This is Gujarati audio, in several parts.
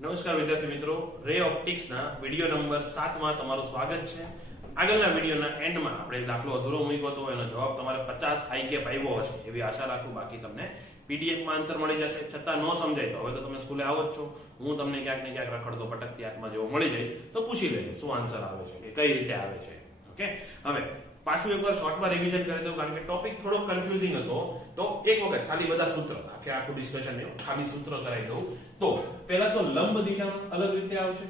નમસ્કાર વિદ્યાર્થી મિત્રો, રે ઓપ્ટિક્સના વિડિયો નંબર 7 માં તમારું સ્વાગત છે. આગળના વિડિયોના એન્ડમાં આપણે દાખલો અધૂરો મૂક્યો હતો, એનો જવાબ તમારે 50 હાઈ કેપ આવ્યો હશે એવી આશા રાખું. બાકી તમને પીડીએફ માં આન્સર મળી જશે. છતાં ન સમજાય તો હવે તો તમે સ્કૂલે આવો જ છો, હું તમને ક્યાંક ને ક્યાંક રખડતો ભટકતી આત્મા જેવો મળી જઈશ, તો પૂછી લેજો શું આન્સર આવે છે કે કઈ રીતે આવે છે. ઓકે, હવે પાછું એકવાર શોર્ટમાં રિવિઝન કરી દઉં, કારણ કે ટોપિક થોડો કન્ફ્યુઝિંગ હતો. તો એક વખત ખાલી બધા સૂત્ર, આખું ડિસ્કશન નહીં, ખાલી સૂત્ર કરાવી દઉં. તો પહેલા તો લંબ દિશામાં અલગ રીતે આવશે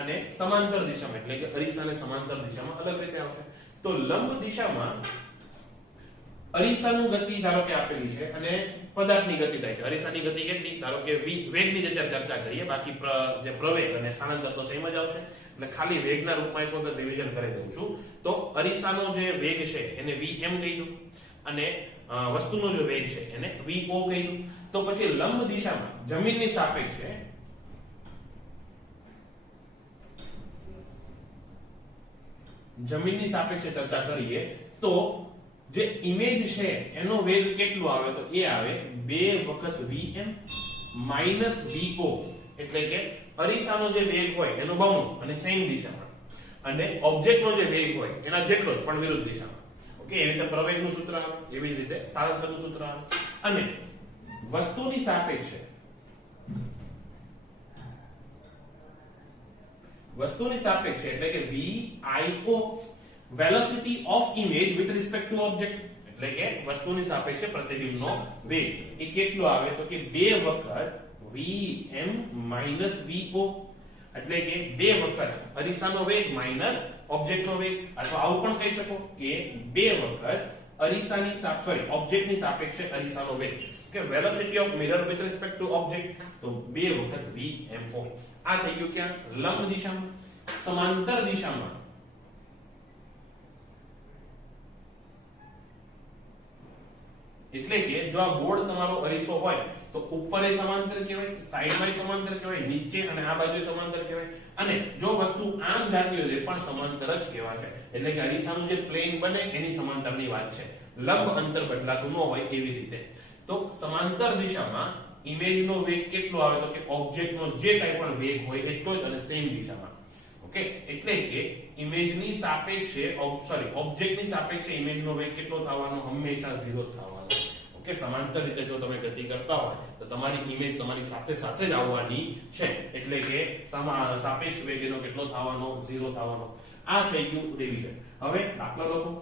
અને સમાંતર દિશામાં એટલે કે અરીસાને સમાંતર દિશામાં અલગ રીતે આવશે. તો લંબ દિશામાં અરીસાનું ગતિ ધારો કે આપેલી છે અને પદાર્થની ગતિ થાય છે. અરીસાની ગતિ કેટલી? ધારો કે વેગની જે ચર્ચા કરીએ, બાકી જે પ્રવેગ અને સ્થાનાંતર તો સેમ જ આવશે. એટલે ખાલી વેગના રૂપમાં એક વખત રિવિઝન કરી દઉં છું. તો અરીસાનો જે વેગ છે એને vm કહી દઉં અને વસ્તુનો જે વેગ છે એને vo કહી દઉં. તો પછી લંબ દિશામાં જમીનની સાપેક્ષે ચર્ચા કરીએ તો જે ઇમેજ છે એનો વેગ કેટલો આવે? તો એ આવે 2 વખત vm માઈનસ vo. એટલે કે અરીસાનો જે વેગ હોય એનો બમણો અને સેમ દિશામાં, અને ઓબ્જેક્ટનો જે વેગ હોય એના જેટલો જ પણ વિરુદ્ધ દિશામાં. ઓકે, એવી રીતે પ્રવેગનું સૂત્ર આવે, એવી જ રીતે સ્થાનાંતરનું સૂત્ર આવે. અને વસ્તુની સાપેક્ષે એટલે કે VIO, velocity of image with respect to object. એટલે કે વસ્તુની સાપેક્ષે પ્રતિબિંબનો વેગ એ કેટલો આવે? તો કે 2 વખત vm માઈનસ vo. એટલે કે 2 વખત અરીસાનો વેગ માઈનસ ઓબ્જેક્ટનો વેગ, અથવા આવું પણ કહી શકો કે 2 વખત ઓબ્જેક્ટની સાપેક્ષે અરીસાનો વેગ, કે velocity of mirror with respect to object. તો 2 વખત vmo. આ થઈ ગયું ક્યાં? લંબ દિશામાં. સમાંતર દિશામાં એટલે કે જો આ બોર્ડ તમારો અરીસો હોય તો ઉપર એ સમાંતર કહેવાય, સાઈડમાં સમાંતર કહેવાય, નીચે અને આ બાજુ સમાંતર કહેવાય. અને જો વસ્તુ આમ જાતી હોય તો પણ સમાંતર જ કહેવાશે. એટલે કે અરીસાનું જે પ્લેન બને એની સમાંતરની વાત છે. લંબ અંતર બદલાતું ન હોય એવી રીતે. તો સમાંતર દિશામાં ઇમેજનો વેગ કેટલો આવે? તો કે ઓબ્જેક્ટનો જે કંઈ પણ વેગ હોય એટલો જ અને સેમ દિશામાં. ઓકે, એટલે કે ઇમેજની સાપેક્ષે ઓબ્જેક્ટની સાપેક્ષે ઇમેજનો વેગ કેટલો થવાનો? હંમેશા 0 થવાનો. ઓકે, સમાંતર રીતે જો તમે ગતિ કરતા હોય તો તમારી ઇમેજ તમારી સાથે સાથે જ આવવાની છે. એટલે કે સાપેક્ષ વેગ એનો કેટલો થવાનો? 0 થવાનો. આ થઈ ગયું રિવિઝન. હવે દાખલો લખો.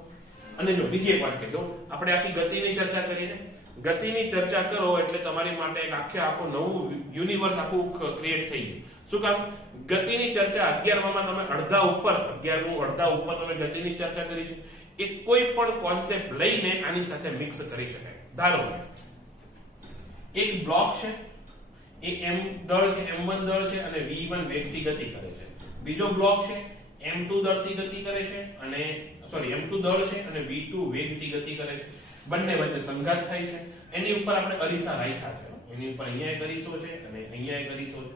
અને જો બીજી એક વાત કહી દઉં, આપણે આખી ગતિની ચર્ચા કરીને, ગતિની ચર્ચા કરો એટલે તમારી માટે એક આખું નવું યુનિવર્સ આખું ક્રિએટ થઈ ગયું. શું કામ? ગતિની ચર્ચા 11માં તમે અડધા ઉપર તમે ગતિની ચર્ચા કરી છે. એ કોઈ પણ કોન્સેપ્ટ લઈને આની સાથે મિક્સ કરી શકાય. ધારો કે એક બ્લોક છે, એ m દળ છે, m1 દળ છે અને v1 વેગથી ગતિ કરે છે. બીજો બ્લોક છે, m2 દળથી ગતિ કરે છે અને m2 દળ છે અને v2 વેગથી ગતિ કરે છે. બંને વચ્ચે સંઘાત થાય છે. એની ઉપર આપણે અરીસા રાખ્યા છે. એની ઉપર અહીંયા એક અરીસો છે અને અહીંયા એક અરીસો છે.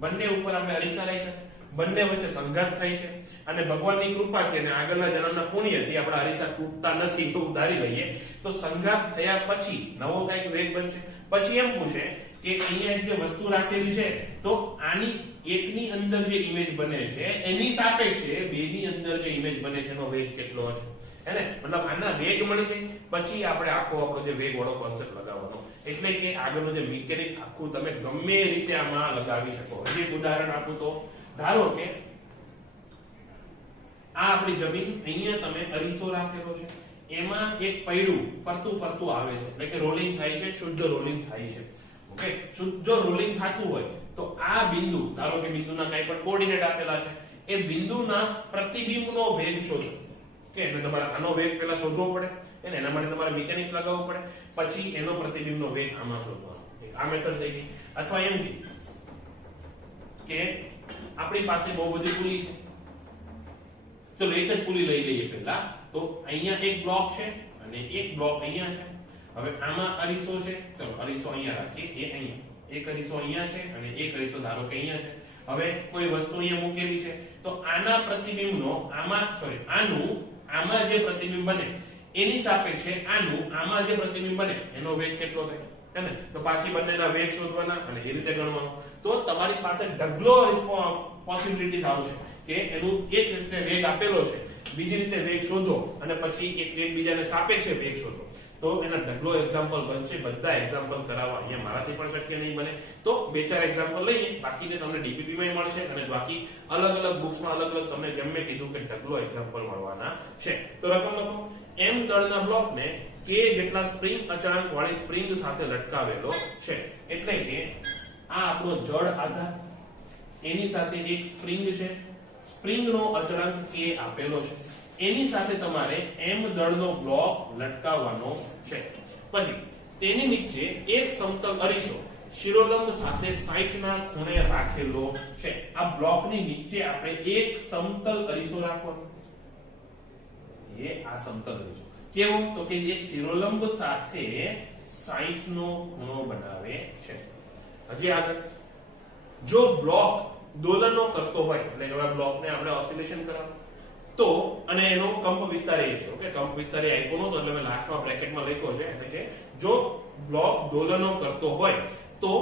બંને ઉપર આપણે અરીસા રાખ્યા, બંને વચ્ચે સંઘાત થાય છે. અને ભગવાનની કૃપાથી અને આગળના જન્મના પુણ્યથી આપણા અરીસા તૂટતા નથી એવું ધારી લઈએ. તો સંઘાત થયા પછી નવો કઈક વેગ બનશે. પછી એમ પૂછે કે અહીંયા એક જે વસ્તુ રાખેલી છે, તો આની એકની અંદર જે ઇમેજ બને છે એની સાપેક્ષે બેની અંદર જે ઇમેજ બને છે એનો વેગ કેટલો હશે? હેને? મતલબ આના વેગ મળી જાય પછી આપણે આપણો જે વેગ વાળો કોન્સેપ્ટ લગાવવાનો. એટલે કે આગળનું જે મિકેનિક્સ આખું તમે ગમે રીતે આમાં લગાવી શકો. હજી એક ઉદાહરણ આપું તો ધારો કે આ આપણી જમીન, અહીંયા તમે અરીસો રાખેલો છે, એમાં એક પૈડું ફરતું આવે છે. એટલે કે રોલિંગ થાય છે, શુદ્ધ રોલિંગ થાય છે. ઓકે, જો રોલિંગ થતું હોય તો આ બિંદુ, ધારો કે બિંદુના કંઈ પણ કોઓર્ડિનેટ આપેલા છે, એ બિંદુના પ્રતિબિંબનો વેગ શોધો. કે એટલે તમારે આનો વેગ પહેલા શોધવો પડે, અને એના માટે તમારે મિકેનિક્સ લગાવવું પડે, પછી એનો પ્રતિબિંબનો વેગ આમાં શોધવાનો. આ મેથડ થઈ ગઈ. અથવા એમ કે આપણી પાસે બહુ બધી પુલી છે. ચલો એક જ પુલી લઈ લઈએ પહેલા. તો અહીંયા એક બ્લોક છે અને એક બ્લોક અહીંયા છે. હવે આમાં અરીસો છે. ચલો અરીસો અહીંયા રાખીએ, એ અહીંયા એક અરીસો અહીંયા છે અને એક અરીસો ધારો કે અહીંયા છે. હવે કોઈ વસ્તુ અહીંયા મૂકેલી છે તો આના પ્રતિબિંબનો આમાં જે પ્રતિબિંબ બને એની સાપેક્ષે આનું આમાં જે પ્રતિબિંબ બને એનો વેગ કેટલો થાય? હે ને? તો પાછી બંનેના વેગ શોધવાના અને એ રીતે ગણવાનું. તો તમારી પાસે ઢગલો પોસિબિલિટીઝ આવશે કે એનું એક રીતે વેગ આપેલો છે, બીજી રીતે વેગ શોધો અને પછી એકબીજાને સાપેક્ષે વેગ શોધો. તો એના ઢગલો એક્ઝામ્પલ બનશે. બધા એક્ઝામ્પલ કરાવવા અહીંયા મારાથી પણ શક્ય નહીં બને. તો બે ચાર એક્ઝામ્પલ લઈએ, બાકીને તમને ડીપીપી માં મળશે અને બાકી અલગ અલગ બુક્સમાં અલગ અલગ તમને જેમ મેં કીધું કે ઢગલો એક્ઝામ્પલ મળવાના છે. તો રકમ લખો. m દળના બ્લોકને k જેટલા સ્પ્રિંગ અચળાંક વાળી સ્પ્રિંગ સાથે લટકાવેલો છે. એટલે કે આ આપણો જળ આધાર, એની સાથે એક સ્પ્રિંગ છે, સ્પ્રિંગનો અચળાંક k આપેલો છે, એની સાથે તમારે m દળનો બ્લોક લટકાવવાનો છે. પછી તેની નીચે એક સમતલ અરીસો શિરોલંબ સાથે 60 ના ખૂણે રાખેલો છે. આ બ્લોકની નીચે આપણે એક સમતલ અરીસો રાખવાનો. એ આ સમતલ અરીસો કેવો? તો કે જે શિરોલંબ સાથે 60 નો ખૂણો બનાવે છે. હજી આગળ, જો બ્લોક દોલનો કરતો હોય, એટલે કે આ બ્લોકને આપણે ઓસિલેશન કરાવો તો, અને એનો કંપ વિસ્તાર એ છે. ઓકે, કંપ વિસ્તાર એ આપ્યો નતો એટલે મેં લાસ્ટમાં બ્રેકેટમાં લખ્યો છે. એટલે કે જો બ્લોક દોલનો કરતો હોય તો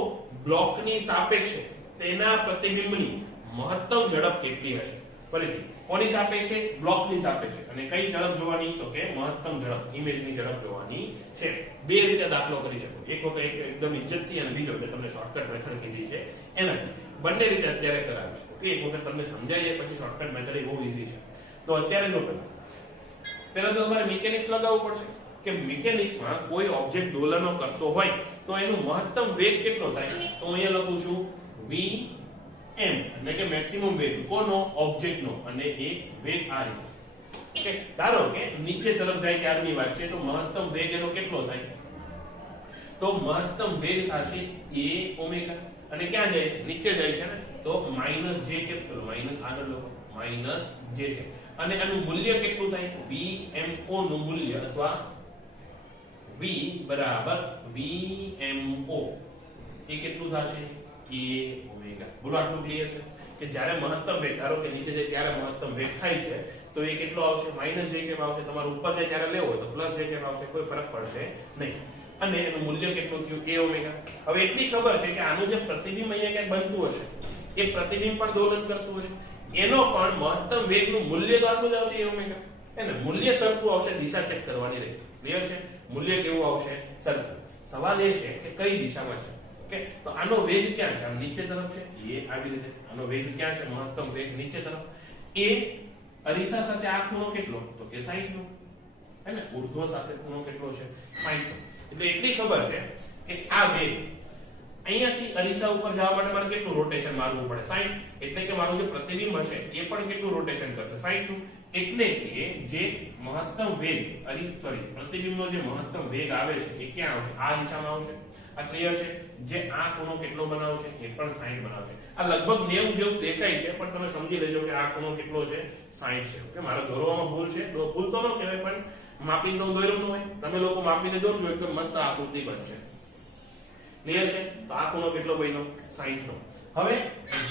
બ્લોકની સાપેક્ષે તેના પ્રતિબિંબની મહત્તમ ઝડપ કેટલી હશે? ફરીથી, કોની સાપેક્ષે? બ્લોકની સાપેક્ષે. અને કઈ ઝડપ જોવાની? તો કે મહત્તમ ઝડપ, ઇમેજની ઝડપ જોવાની છે. બે રીતે દાખલો કરી શકો. એક વખત એકદમ ઇજ્જતથી અને બીજો કે તમને શોર્ટકટ મેથડ કીધી છે એનાથી. બંને રીતે અત્યારે કરાવીશ. ઓકે, એક વખત તમને સમજાય જાય પછી શોર્ટકટ મેથડ એ બહુ ઈઝી છે. તો અત્યારે જો પહેલા તો તમારે મિકેનિક્સ લગાવવું પડશે કે મિકેનિક્સમાં કોઈ ઓબ્જેક્ટ દોલનો કરતો હોય તો એનું મહત્તમ વેગ કેટલો થાય? તો અહીંયા લખું છું vm, એટલે કે મેક્સિમમ વેગ કોનો? ઓબ્જેક્ટનો. અને એ વેગ આ રીતે. ઓકે, ધારો કે નીચે તરફ જાય ત્યારની વાત છે, તો મહત્તમ વેગ એનો કેટલો થાય? તો મહત્તમ વેગ થશે a ઓમેગા. અને ક્યાં જાય છે? નીચે જાય છે ને, તો -j કેપ. ચલો માઈનસ આગળ લો, -j કેપ. અને આનું મૂલ્ય કેટલું થાય? vmo નું મૂલ્ય અથવા v બરાબર vmo એ કેટલું થશે? a omega. બોલો આટલું ક્લિયર છે કે જ્યારે મહત્તમ વેગ, ધારો કે નીચે જાય ત્યારે મહત્તમ વેગ થાય છે તો એ કેટલો આવશે? -j કેપ આવશે. તમારું ઉપર જાય ત્યારે લેવો હોય તો +j કેપ આવશે. કોઈ ફરક પડશે નહીં. અને એનું મૂલ્ય કેટલું થયું? a omega. હવે એટલી ખબર છે કે આનું જે પ્રતિબિંબ અહીંયા ક્યાંક બનતું હશે, એ પ્રતિબિંબ પણ દોલન કરતું હશે, એનો પણ મહત્તમ વેગનું મૂલ્ય તો આટલું જ આવશે a ઓમેગા. એને મૂલ્ય સરખું આવશે, દિશા ચેક કરવાની રહી. ક્લિયર છે? મૂલ્ય કેવું આવશે? સરખું. સવાલ એ છે કે કઈ દિશામાં છે. ઓકે, તો આનો વેગ ક્યાં છે? આમ નીચે તરફ છે. એ આવી રીતે આનો વેગ ક્યાં છે? મહત્તમ વેગ નીચે તરફ. એ અરીસા સાથે આ ખૂણો કેટલો? તો કે 60 નો. હે ને? ઉર્ધ્વ સાથે ખૂણો કેટલો છે? 60 નો. એટલે એટલી ખબર છે કે આ વેગ અહીંયાથી અરીસા ઉપર જવા માટે મારે કેટલું રોટેશન મારવું પડે? 60. એટલે કે મારું જે પ્રતિબિંબ હશે એ પણ કેટલું રોટેશન કરશે? 60 નું. એટલે કે જે મહત્તમ વેગ પ્રતિબિંબનો જે મહત્તમ વેગ આવે છે એ ક્યાં આવશે? આ દિશામાં આવશે. આ ક્લિયર છે? જે આ ખૂણો કેટલો બનાવશે? એ પણ 60 બનાવશે. આ લગભગ 90 જેવું દેખાય છે પણ તમે સમજી લેજો કે આ ખૂણો કેટલો છે? 60 છે. ઓકે, મારા દોરવામાં ભૂલ છે. ભૂલ તો ન કહેવાય પણ માપીને તો દોર્યું ન હોય. તમે લોકો માપીને દોરજો એકદમ મસ્ત આકૃતિ બનશે. ક્લિયર છે? તો આ ખૂણો કેટલો બન્યો? 60 નો. હવે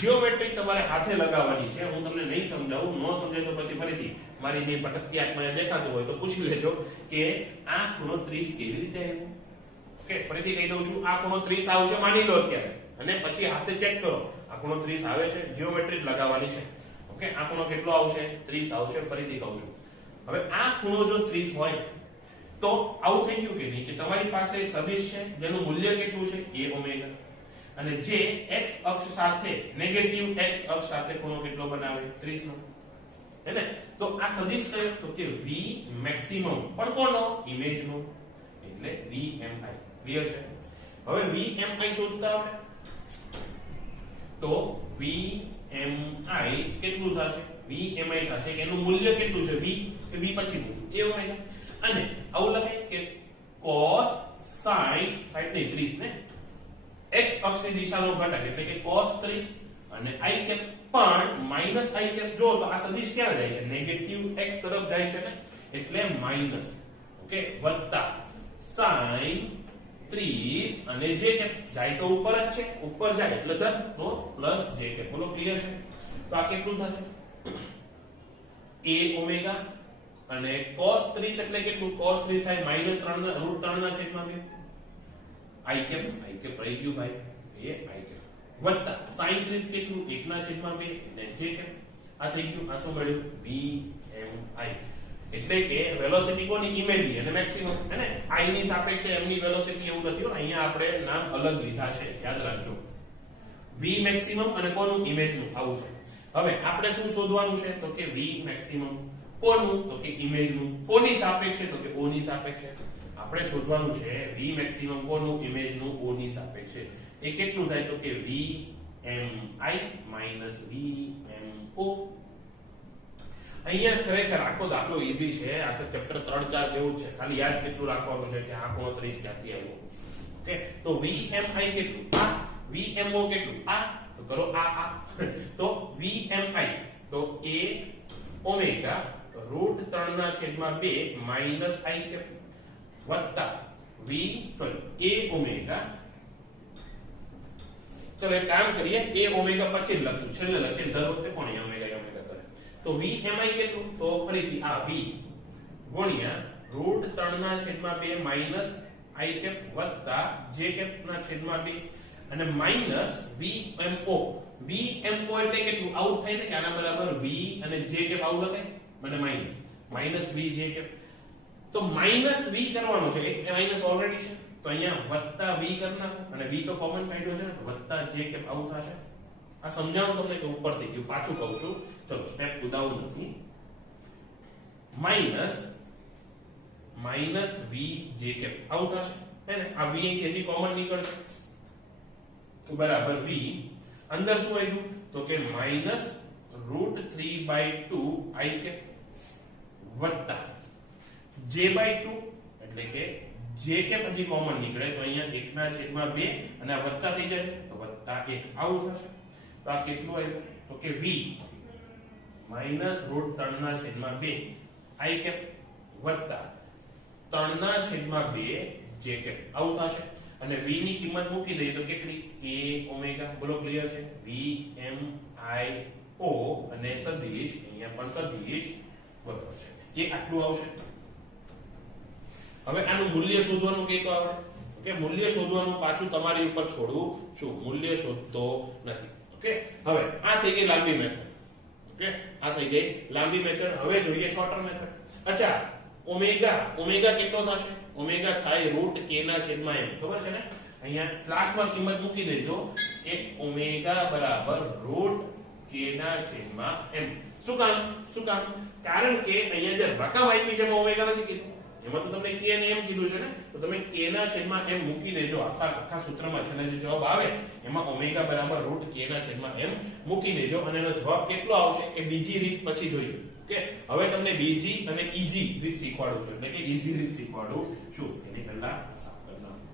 જીઓમેટ્રી તમારે હાથે લગાવવાની છે. હું તમને નહીં સમજાવું, ન સમજાય તો પછી ફરીથી મારી જે ભટકતી આંખમાં દેખાતું હોય તો પૂછી લેજો કે આ ખૂણો 30 કેવી રીતે આવ્યો. ઓકે, ફરીથી કહી દઉં છું, આ ખૂણો 30 આવશે માની લો અત્યારે, અને પછી હાથે ચેક કરો આ ખૂણો 30 આવે છે. જીઓમેટ્રી લગાવવાની છે. ઓકે, આ ખૂણો કેટલો આવશે? 30 આવશે. ફરીથી કહું છું, હવે આ ખૂણો જો 30 હોય તો આવું થઈ ગયું કે નહીં કે તમારી પાસે સદિશ છે જેનું મૂલ્ય કેટલું છે? a omega. અને જે x અક્ષ સાથે નેગેટિવ x અક્ષ સાથે ખૂણો કેટલો બનાવે? 30 નો. હે ને? તો આ સદિશ કયો? તો કે v મેક્સિમમ પણ કોનો? ઇમેજ નો. એટલે vmi. ક્લિયર છે? હવે vmi શોધતા આપણે તો vmi કેટલું થશે? vmi થશે કે એનું મૂલ્ય કેટલું છે? v કે v પછી a ઓમેગા. અને આવું લખાય કે cos sin 60 ને 30 ને x અક્ષની દિશાનો ઘટક એટલે કે cos 30 અને i કેપ પણ -i કેપ. જો તો આ સદિશ ક્યાં જાય છે? નેગેટિવ x તરફ જાય છે ને, એટલે માઈનસ. ઓકે, વત્તા sin 30 અને j કેપ જાય તો ઉપર જ છે, ઉપર જાય એટલે ધન, તો પ્લસ j કેપ. બોલો ક્લિયર છે? તો આ કેટલું થશે? a omega. અને cos 30 એટલે કેટલું? cos 30 થાય -3 ના √3 ના છેદમાં 2. આઈ કેપ રહી ગયું ભાઈ એ આઈ કેપ વત્તા sin 30 કેટલું 1/2 અને જે કેપ આ થઈ ગયું આ શું મળ્યું VMI એટલે કે વેલોસિટી કોની ઇમેજની અને મેક્સિમમ હે ને I ની સાપેક્ષે m ની વેલોસિટી એવું નથી હો અહીંયા આપણે નામ અલગ લીધા છે યાદ રાખજો V મેક્સિમમ અને કોનું ઇમેજનું આવું છે હવે આપણે શું શોધવાનું છે તો કે V મેક્સિમમ કોનું તો કે ઇમેજનું કોની સાપેક્ષે તો કે O ની સાપેક્ષે આપણે શોધવાનું છે V મેક્સિમમ કોનું ઇમેજનું O ની સાપેક્ષે એ કેટલું થાય તો કે VMI VMO અહીંયા ખરેખર આખો દાખલો ઈઝી છે આખો ચેપ્ટર 3-4 જેવું છે ખાલી યાદ કેટલું રાખવાનું છે કે આ ખૂણો 30 ક્યાંથી આવ્યો ઓકે તો VMI કેટલું આ VMO કેટલું આ તો કરો આ તો VMI તો a omega √3/2 minus I cap વત્તા a ઓમેગા ચલો એક કામ કરીએ a ઓમેગા પછી લખશું છેલ્લે લખીએ દર વખતે કોણ ઓમેગા કરે તો VMI કેટલું તો ફરીથી આ V ગુણ્યા √3/2 માઈનસ I કેપ વત્તા j કેપ ના છેદમાં 2 અને માઈનસ VMO એટલે કેટલું આઉટ થાય ને કે આના બરાબર V અને j કેપ આવું લખાય મને માઈનસ V j કેપ તો માઈનસ V કરવાનું છે એક માઈનસ ઓલરેડી છે તો અહીંયા વત્તા V કરી નાખો અને V તો કોમન કાઢ્યો છે ને તો વત્તા j કેપ આવું થશે આ સમજાવું તમને કે ઉપર થઈ ગયું પાછું કહું છું ચલો સ્ટેપ કુદાવું નથી માઈનસ V j કેપ આવું થશે હે ને આ V અહીંથી હજી કોમન નીકળશે તો બરાબર V અંદર શું આવ્યું તો કે -√3/2 I કેપ વત્તા j/2 એટલે કે j કેપ હજી કોમન નીકળે તો અહીંયા 1/2 અને આ વત્તા થઈ જશે તો વત્તા 1 આવું થશે તો આ કેટલું આવ્યું તો કે V -√3/2 I કેપ વત્તા 3/2 j કેપ આવું થશે અને V ની કિંમત મૂકી દઈએ તો કેટલી a ઓમેગા બોલો ક્લિયર છે VMIO અને સદિશ અહીંયા પણ સદિશ બરાબર છે એ આટલું આવશે હવે આનું મૂલ્ય શોધવાનું કે તો આવડે ઓકે મૂલ્ય શોધવાનું પાછું તમારી ઉપર છોડવું છું મૂલ્ય શોધતો નથી ઓકે હવે આ થઈ ગઈ લાંબી મેથડ ઓકે આ થઈ ગઈ લાંબી મેથડ હવે જોઈએ શોર્ટર મેથડ અચ્છા ઓમેગા કેટલો થશે ઓમેગા થાય √k/m ખબર છે ને અહીંયા ક્લાસમાં કિંમત મૂકી દેજો કે ઓમેગા બરાબર √k/m શું કામ કારણ કે અહીંયા જે રકમ આપી છે એમાં ઓમેગા નથી કીધું એમાં તો તમને k અને m કીધું છે ને તો તમે k/m મૂકી દેજો આખા સૂત્રમાં છેલ્લે જે જવાબ આવે એમાં ઓમેગા બરાબર √k/m મૂકી દેજો અને એનો જવાબ કેટલો આવશે એ બીજી રીત પછી જોઈએ ઓકે હવે તમને બીજી અને ઈઝી રીત શીખવાડું છું એટલે કે ઈઝી રીત શીખવાડું છું એની પહેલા સાફ કરી નાખો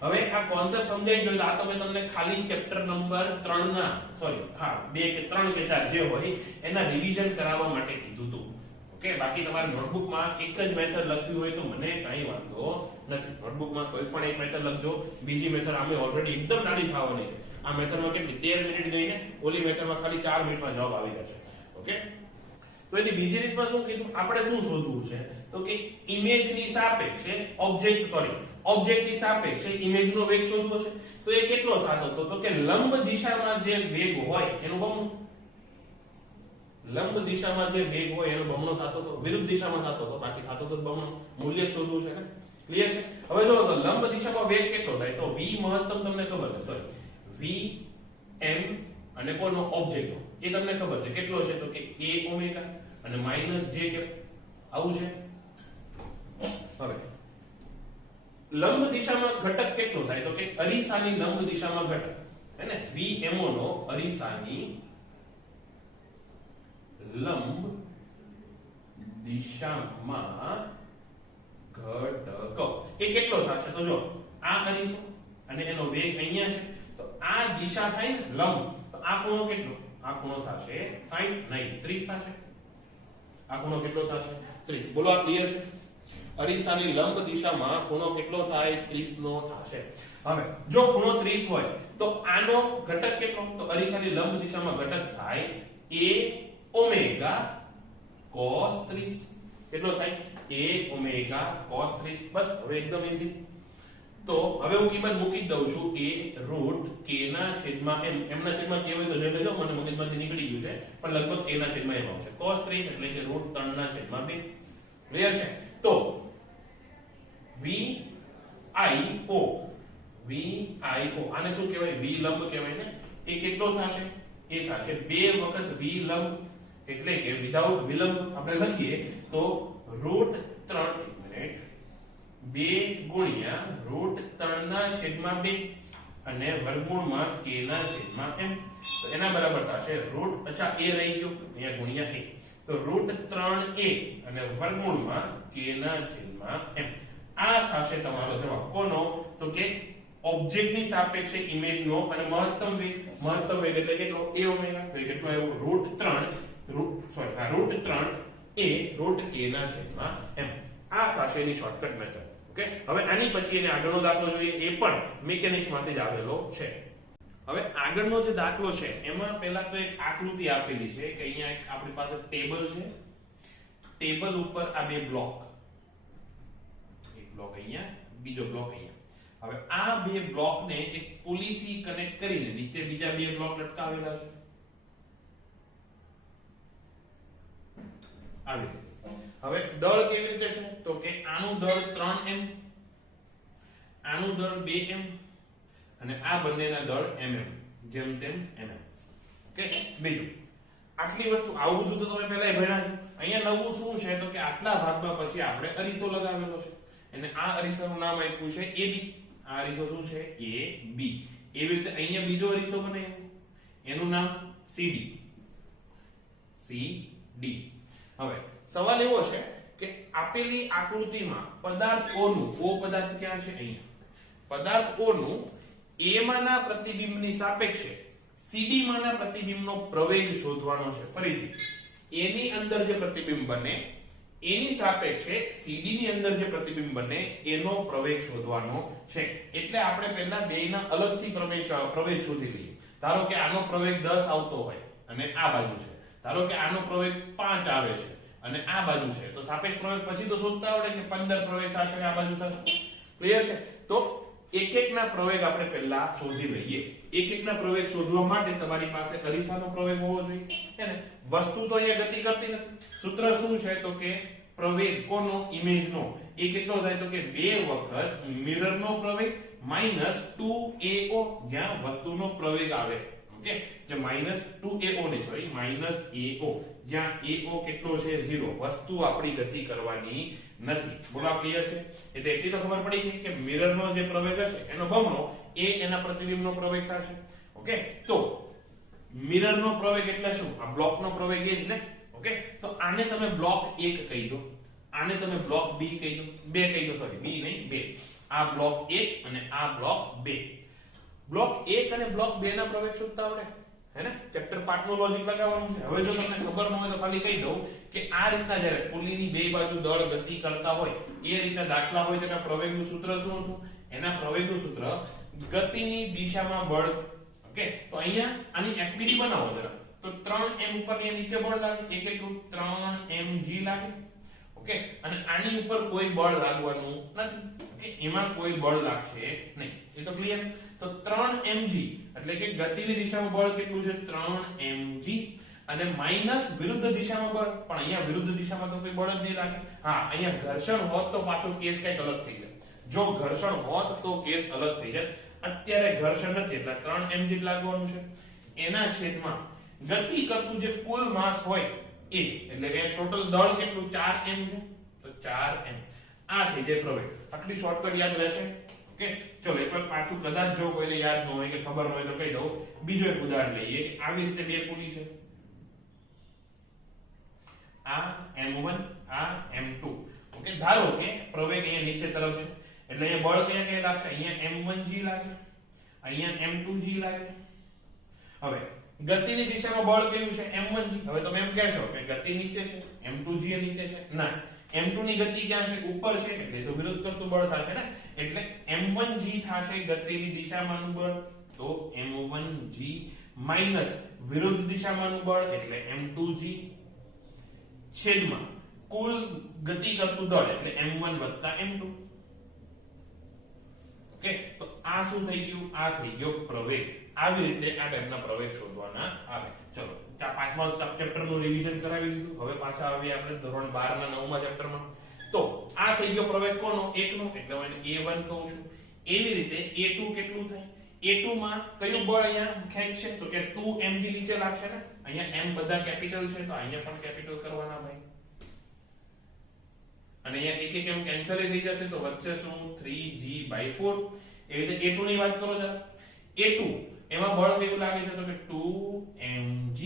હવે આ કોન્સેપ્ટ સમજાઈ ગયો તો આ તો મેં તમને ખાલી ચેપ્ટર નંબર 3 ના સોરી હા 2 કે 3 કે 4 જે હોય એના રિવિઝન કરાવવા માટે કીધું હતું ઓકે બાકી તમારી નોટબુકમાં એક જ મેથડ લખ્યું હોય તો મને કાંઈ વાંધો નથી નોટબુકમાં કોઈ પણ એક મેથડ લખજો બીજી મેથડ આમે ઓલરેડી એકદમ નાની થવાની છે આ મેથડમાં કેટલી 13 મિનિટ ગઈને ઓલી મેથડમાં ખાલી 4 મિનિટમાં જવાબ આવી જશે ઓકે તો એની બીજી રીતમાં શું કીધું આપણે શું શોધવું છે તો કે ઇમેજની સાપેક્ષે ઓબ્જેક્ટની સાપેક્ષે ઇમેજનો વેગ શોધવો છે તો એ કેટલો થતો હતો તો કે લંબ દિશામાં જે વેગ હોય એનું બમણું લંબ દિશામાં જે વેગ હોય એનો બમણો થતો હતો વિરુદ્ધ દિશામાં થતો હતો બાકી થતો તો બમણો મૂલ્ય શોધવું છે ને ક્લિયર છે હવે જો લંબ દિશામાં વેગ કેટલો થાય તો v મહત્તમ તમને ખબર છે સોરી v m અને કોનો ઓબ્જેક્ટનો એ તમને ખબર છે કેટલો છે તો કે a ઓમેગા અને માઈનસ j કેપ આવું છે હવે લંબ દિશામાં ઘટક કેટલો થાય તો કે અરીસાની લંબ દિશામાં ઘટક હે ને VMO નો અરીસાની લંબ દિશામાં ઘટક એ કેટલો થશે તો જો આ અરીસો અને એનો વેગ અહીંયા છે તો આ દિશા થાય ને લંબ તો આ ખૂણો કેટલો આ ખૂણો થશે 60 નહીં 30 થશે આ ખૂણો કેટલો થશે 30 બોલો આ ક્લિયર છે અરીસાની લંબ દિશામાં ખૂણો કેટલો થાય 30 નો થશે હવે જો ખૂણો 30 હોય તો આનો ઘટક કેટલો તો અરીસાની લંબ દિશામાં ઘટક થાય a ઓમેગા cos 30 કેટલો થાય a ઓમેગા cos 30 બસ હવે એકદમ ઈઝી તો હવે હું કિંમત મૂકી જ દઉં છું a રૂટ k ના છેદમાં m. m ના છેદમાં k હોય તો જોઈ લેજો, મને મગજમાંથી નીકળી ગયું છે, પણ લગભગ k ના છેદમાં m આવશે. cos 3 એટલે કે રૂટ 3 ના છેદમાં 2. ક્લિયર છે? તો v i o આને શું કહેવાય? v લંબ કહેવાય ને. એ કેટલો થશે? એ થશે 2 વખત v લંબ, એટલે કે વિધાઉટ વિલંબ આપણે લખીએ તો રૂટ 3 મિનિટ 2 ગુણ્યા રૂટ 3 ના છેદમાં 2 અને વર્ગમૂળમાં k ના છેદમાં m. તો એના બરાબર થશે રૂટ, અચ્છા a રહી ગયો અહીંયા ગુણ્યા a, તો રૂટ 3a અને વર્ગમૂળમાં k ના છેદમાં m. આ થશે તમારો જવાબ. કોનો? તો કે ઓબ્જેક્ટ ની સાપેક્ષે ઇમેજ નો અને મહત્તમ વેગ એટલે કેટલો? a omega. તો કેટલો આવ્યો? Root 3 root 3 a root k ના છેદમાં m. આ થશે એની શોર્ટકટ મેથડ. ઓકે, હવે આની પછી એને આગળનો દાખલો જોઈએ, એ પણ મિકેનિક્સ માંથી જ આવેલો છે. હવે આગળનો જે દાખલો છે એમાં પહેલા તો એક આકૃતિ આપેલી છે કે અહીંયા એક આપણી પાસે ટેબલ છે, ટેબલ ઉપર આ બે બ્લોક, એક બ્લોક અહીંયા, બીજો બ્લોક અહીંયા. હવે આ બે બ્લોકને એક પુલીથી કનેક્ટ કરીને નીચે બીજા બે બ્લોક લટકાવેલા છે આવી રીતે. હવે દળ કેવી રીતે છે? તો કે આનું દળ 3m, આનું દળ 2m અને આ બંનેના દળ mm, જેમ તેમ mm. ઓકે, બીજું આટલી વસ્તુ, આવું બધું તો તમે પહેલા ભણ્યા છો. અહીંયા નવું શું છે? તો કે આટલા ભાગમાં પછી આપણે અરીસો લગાવેલો છે અને આ અરીસાનું નામ આપ્યું છે AB. આ અરીસો શું છે? AB. એવી રીતે અહીંયા બીજો અરીસો બનાવ્યો, એનું નામ CD. હવે સવાલ એવો છે કે આપેલી આકૃતિમાં પદાર્થોનું, O પદાર્થ ક્યાં છે? અહીંયા. પદાર્થોનું A માના પ્રતિબિંબની સાપેક્ષે CD માના પ્રતિબિંબનો પ્રવેગ શોધવાનો છે. ફરીથી A ની અંદર જે પ્રતિબિંબ બને એની સાપેક્ષે CD ની અંદર જે પ્રતિબિંબ બને એનો પ્રવેગ શોધવાનો છે. એટલે આપણે પહેલા બેયના અલગથી પ્રવેગ શોધી લઈએ. ધારો કે આનો પ્રવેગ 10 આવતો હોય અને આ બાજુ છે, ધારો કે આનો પ્રવેગ 5 આવે છે અને આ બાજુ છે, તો સાપેક્ષ પ્રવેગ પછી તો શોધતા આવડે કે 15 પ્રવેગ થશે આ બાજુ થશે. ક્લિયર છે? તો એક એકના પ્રવેગ આપણે પહેલા શોધી લઈએ. એક એકના પ્રવેગ શોધવા માટે તમારી પાસે અરીસાનો પ્રવેગ હોવો જોઈએ, હે ને? વસ્તુ તો અહીંયા ગતિ કરતી નથી. સૂત્ર શું છે? તો કે પ્રવેગ કોનો? ઇમેજનો. એ કેટલો થાય? તો કે 2 વખત મિરરનો પ્રવેગ માઈનસ 2AO, જ્યાં વસ્તુનો પ્રવેગ આવે. ઓકે, જે -2AO ની સોરી -AO, જ્યાં AO કેટલો છે? 0. વસ્તુ આપણી ગતિ કરવાની નથી. બોલો, ક્લિયર છે? એટલે એટલી તો ખબર પડી ગઈ કે મિરરનો જે પ્રવેગ હશે એનો બમણો એ એના પ્રતિબિંબનો પ્રવેગ થશે. ઓકે, તો મિરરનો પ્રવેગ એટલે શું? આ બ્લોકનો પ્રવેગ એ જ ને. ઓકે, તો આને તમે બ્લોક 1 કહી દો, આને તમે બ્લોક B કહી દો, 2 કહી દો, સોરી B નહીં 2. આ બ્લોક 1 અને આ બ્લોક 2. બ્લોક 1 અને બ્લોક 2 ના પ્રવેગ શોધતા આવડે, હે ને? ચેપ્ટર પાર્ટનું લોજિક લગાવવાનું છે. હવે જો તમને ખબર ન હોય તો ખાલી કહી દઉં કે આ રીતના જ્યારે પુલીની બે બાજુ દળ ગતિ કરતા હોય એ રીતના દાખલા હોય તેના પ્રવેગનું સૂત્ર શું હતું? એના પ્રવેગનું સૂત્ર ગતિની દિશામાં બળ. ઓકે, તો અહીંયા આની એક્ટિવિટી બનાવો જરા. તો 3m ઉપર ની નીચે બળ લાગે, એ કેટલું? 3mg લાગે. ઓકે, અને આની ઉપર કોઈ બળ લાગવાનું નથી. ઓકે, એમાં કોઈ બળ લાગશે નહીં. એ તો ક્લિયર? તો 3mg એટલે કે ગતિની દિશામાં બળ કેટલું છે? 3mg અને માઈનસ વિરુદ્ધ દિશામાં બળ, પણ અહીંયા વિરુદ્ધ દિશામાં તો કોઈ બળ જ નહીં લાગે. હા, અહીંયા ઘર્ષણ હોત તો પાછો કેસ કંઈક અલગ થઈ જાય. જો ઘર્ષણ હોત તો કેસ અલગ થઈ જાય. અત્યારે ઘર્ષણ નથી એટલે 3mg લાગવાનું છે. એના છેદમાં ગતિ કરતું જે કુલ માસ હોય એ, એટલે કે ટોટલ દળ કેટલું? 4m છે, તો 4m. આ થઈ જાય પ્રવેગ. આટલી શોર્ટકટ યાદ રહેશે. ઓકે, ચલો એકવાર પાછું કદાચ જો કોઈને યાદ ન હોય કે ખબર ન હોય તો કહી દઉં. બીજો એક ઉદાહરણ લઈએ. આવી રીતે બે પુલી છે, આ m1 આ m2. ઓકે, ધારો કે પ્રવેગ અહીંયા નીચે તરફ છે એટલે અહીંયા બળ ક્યાં લાગશે? અહીંયા m1g લાગે, અહીંયા m2g લાગે. હવે ગતિની દિશામાં બળ કયું છે? m1g. હવે તમે એમ કહેશો કે ગતિ નીચે છે, m2g નીચે છે. ના, m2 ની ગતિ ક્યાં છે? ઉપર છે, એટલે તો વિરુદ્ધ કરતું બળ થશે ને. એટલે m1g થશે ગતિની દિશામાંનું બળ, તો m1g માઈનસ વિરુદ્ધ દિશામાંનું બળ એટલે m2g છેદમાં કુલ ગતિ કરતું દળ એટલે m1 વત્તા m2. ઓકે, આ શું થઈ ગયું? આ થઈ ગયો પ્રવેગ. આવી રીતે આ ટાઈપના પ્રવેગ શોધવાના આવે. ચલો પાંચમા ચેપ્ટરનું રિવિઝન કરાવી દીધું. હવે પાછા આવીએ આપણે ધોરણ 12 ના 9મા ચેપ્ટરમાં. તો આ થઈ ગયો પ્રવેગ કોનો? એકનો, એટલે હું એને A1 કહું છું. એવી રીતે A2 કેટલું થાય? A2 માં કયું બળ અહીંયા ખેંચશે? તો કે 2mg નીચે લાગશે ને. અહીંયા m બધા કેપિટલ છે તો અહીંયા પણ કેપિટલ કરવાના ભાઈ. અને અહીંયા એક એક m કેન્સલ થઈ જશે તો વચ્ચે શું? 3g/4. એવી રીતે A2 ની વાત કરો જરા. A2 એમાં બળ કેવું લાગે છે? તો કે 2mg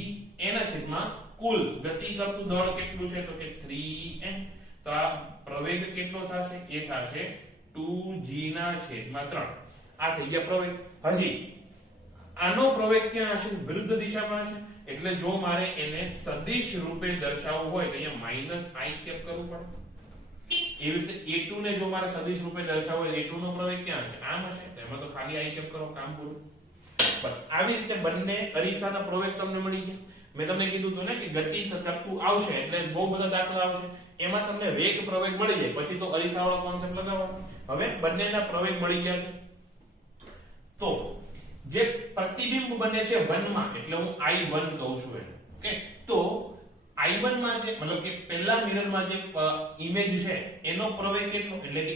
એના છેદમાં કુલ ગતિ કરતું દળ કેટલું છે? તો કે 3m. તો આ પ્રવેગ કેટલો થશે? એ થશે 2g ના છેદમાં 3. આ થઈ ગયા પ્રવેગ. હજી આનો પ્રવેગ ક્યાં હશે? વિરુદ્ધ દિશામાં હશે. એટલે જો મારે એને સદિશ રૂપે દર્શાવવું હોય તો અહીંયા -i કેપ કરવું પડે. એવી રીતે A2 ને જો મારે સદિશ રૂપે દર્શાવવું હોય A2 નો પ્રવેગ ક્યાં હશે? આમ હશે. તો એમાં તો ખાલી i કેપ કરો, કામ પૂરું. બસ આવી રીતે બંને અરીસાના પ્રવેગ તમને મળી ગયા. મેં તમને કીધું હતું ને કે ગતિ કરતું આવશે એટલે બહુ બધા દાખલા આવશે. એમાં તમને વેગ પ્રવેગ મળી જાય પછી તો અરીસાવાળો કોન્સેપ્ટ લગાવવાનો. હવે બંનેના પ્રવેગ મળી ગયા છે. તો જે પ્રતિબિંબ બને છે 1 માં, એટલે હું I1 કહું છું એને. ઓકે, તો I1 માં જે મતલબ કે પહેલા મિરરમાં જે ઇમેજ છે એનો પ્રવેગ કેટલો? એટલે કે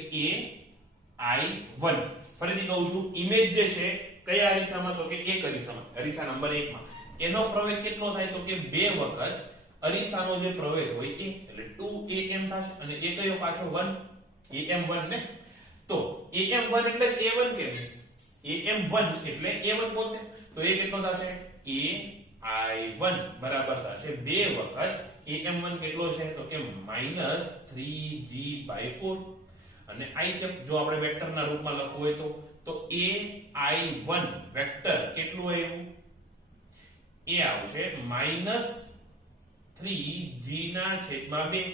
AI1. ફરીથી કહું છું, ઇમેજ જે છે કયા અરીસામાં? તો કે એક અરીસામાં, અરીસા નંબર 1 માં. એનો પ્રવેગ કેટલો થાય? તો કે 2 વખત અરીસાનો જે પ્રવેગ હોય એ, એટલે 2am થશે. અને એ કયો પાછો? 1 am1 ને. તો am1 એટલે a1 કે am1 એટલે a1 પોતે. તો એ કેટલો થશે? ai1 બરાબર થશે 2 વખત am1 કેટલો છે? તો કે -3g/4. અને i કેપ જો આપણે વેક્ટરના રૂપમાં લખવું હોય તો ai1 વેક્ટર કેટલું આવ્યું? એ આવશે -3g ના છેદમાં 2.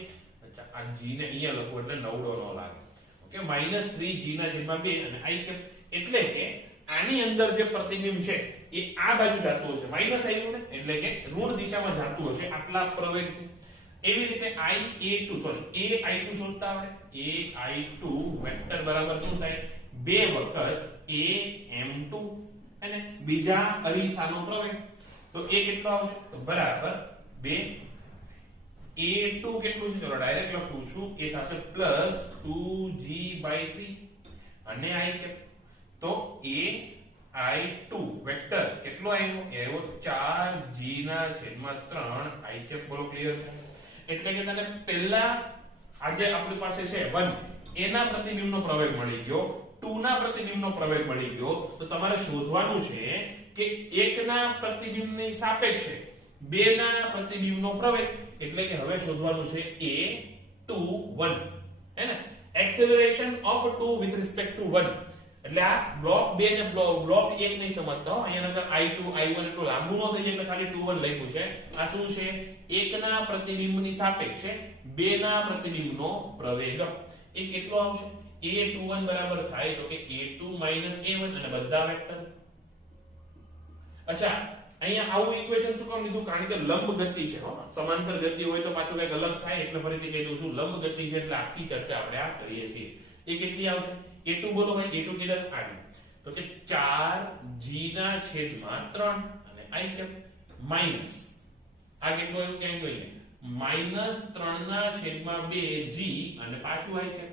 અચ્છા, આ g ને અહીંયા લખું એટલે નવડો ન લાગે. ઓકે, -3g ના છેદમાં 2. અને i કેપ એટલે કે આની અંદર જે પ્રતિબિંબ છે એ આ બાજુ જાતું હશે. માઈનસ આવ્યું ને એટલે કે ઋણ દિશામાં જાતું હશે આટલા પ્રવેગથી. એવી રીતે ai2 શોધતા આવડે. ai2 વેક્ટર બરાબર શું થાય? 2 વખત am2 અને બીજા અરીસાનો પ્રવેગ. તો એ કેટલો આવશે? તો બરાબર 2. a2 કેટલું છે? ચલો ડાયરેક્ટ લખું છું. એ થશે +2g/3. અને i કેપ તો ai2 વેક્ટર કેટલો આવ્યો? એ આવ્યો 4g ના છેદમાં 3. i કેપ બોલો ક્લિયર છે? એટલે કે તને પહેલા આજે આપણી પાસે છે 1 એના પ્રતિબિંબનો પ્રવેગ મળી ગયો, 2 ના પ્રતિબિંબનો પ્રવેગ મળી ગયો. તો તમારે શોધવાનું છે કે 1 ના પ્રતિબિંબની સાપેક્ષે 2 ના પ્રતિબિંબનો પ્રવેગ. એટલે કે હવે શોધવાનું છે a21 હે ને, acceleration of 2 with respect to 1. એટલે આ બ્લોક 2 ને બ્લોક 1 નહીં સમજતો. અહીંયા નકર i2 i1 એટલું લાંબુ ન થઈ જાય એટલે ખાલી 21 લખ્યું છે. આ શું છે? 1 ના પ્રતિબિંબની સાપેક્ષે 2 ના પ્રતિબિંબનો પ્રવેગ. એ કેટલો આવશે? a21 બરાબર થાય તો કે a2 a1 અને બધા વેક્ટર. અચ્છા, અહીંયા આવું ઇક્વેશન શું કામ લીધું? કારણ કે લંબ ગતિ છે. સમાંતર ગતિ હોય તો પાછું કંઈક અલગ થાય. એટલે ફરીથી કહી દઉં છું, લંબ ગતિ છે એટલે આખી ચર્ચા આપણે આ કરીએ છીએ. એ કેટલી આવશે? a2 બોલો ભાઈ. a2 કેટલા આવી? તો કે 4g ના છેદમાં 3. અને i કેપ માઈનસ આ કેટલું આવ્યું? કેમ ગઈ? -3 ના છેદમાં 2g અને પાછું i કેપ.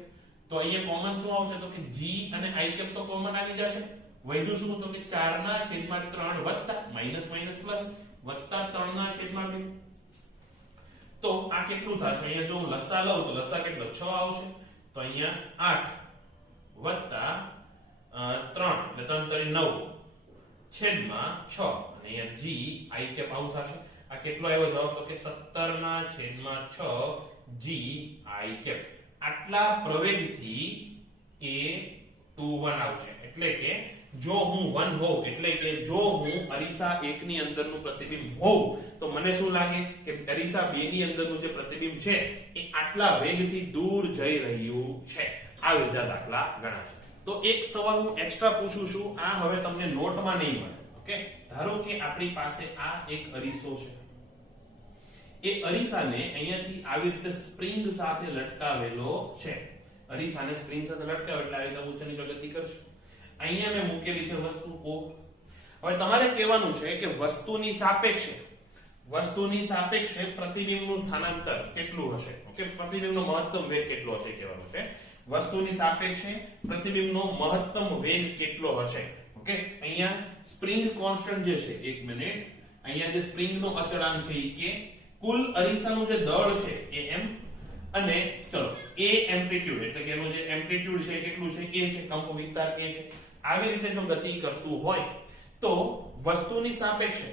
તો અહીંયા કોમન શું આવશે? તો કે g અને i કેપ તો કોમન આવી જશે. વધ્યું શું? તો કે 4 ના છેદમાં 3 વત્તા માઈનસ માઈનસ પ્લસ વત્તા 3 ના છેદમાં 2. તો આ કેટલું થશે? અહીંયા જો હું લસા લઉં તો લસા કેટલો? 6 આવશે. તો અહીંયા 8 વત્તા 3 એટલે 3 તરી 9 છેદમાં 6. અને અહીંયા g i કેપ આવું થશે. આ કેટલો આવ્યો જવાબ? તો કે 17 ના છેદમાં 6 g i કેપ. આટલા પ્રવેગથી a21 આવશે. એટલે કે જો હું 1 હોઉં, એટલે કે જો હું અરીસા 1 ની અંદરનું પ્રતિબિંબ હોઉં તો મને શું લાગે કે અરીસા 2 ની અંદરનું જે પ્રતિબિંબ છે એ આટલા વેગથી દૂર જઈ રહ્યું છે. આવી રીતે દાખલા ગણા છે. તો એક સવાલ હું એક્સ્ટ્રા પૂછું છું, આ હવે તમને નોટમાં નહીં મળે. ઓકે, ધારો કે આપણી પાસે આ એક અરીસો છે. એ અરીસાને અહીંયાથી આવી રીતે સ્પ્રિંગ સાથે લટકાવેલો છે. અરીસાને સ્પ્રિંગ સાથે લટકાવ્યો એટલે આવી રીતે ઊંચા નીચે ગતિ કરશે. અહીંયા મેં મૂકેલી છે વસ્તુ O. હવે તમારે કહેવાનું છે કે વસ્તુની સાપેક્ષે પ્રતિબિંબનું સ્થાનાંતર કેટલું હશે. ઓકે, પ્રતિબિંબનો મહત્તમ વેગ કેટલો હશે કહેવાનું છે. વસ્તુની સાપેક્ષે પ્રતિબિંબનો મહત્તમ વેગ કેટલો હશે. ઓકે, અહીંયા સ્પ્રિંગ કોન્સ્ટન્ટ જે છે, 1 મિનિટ, અહીંયા જે સ્પ્રિંગનો અચળાંક છે એ કે, કુલ અરીસાનું જે દળ છે એ m, અને ચલો a એમ્પ્લિટ્યુડ એટલે કે એનું જે એમ્પ્લિટ્યુડ છે કેટલું છે, a છે, કંપ વિસ્તાર a છે. આવી રીતે જો ગતિ કરતું હોય તો વસ્તુની સાપેક્ષે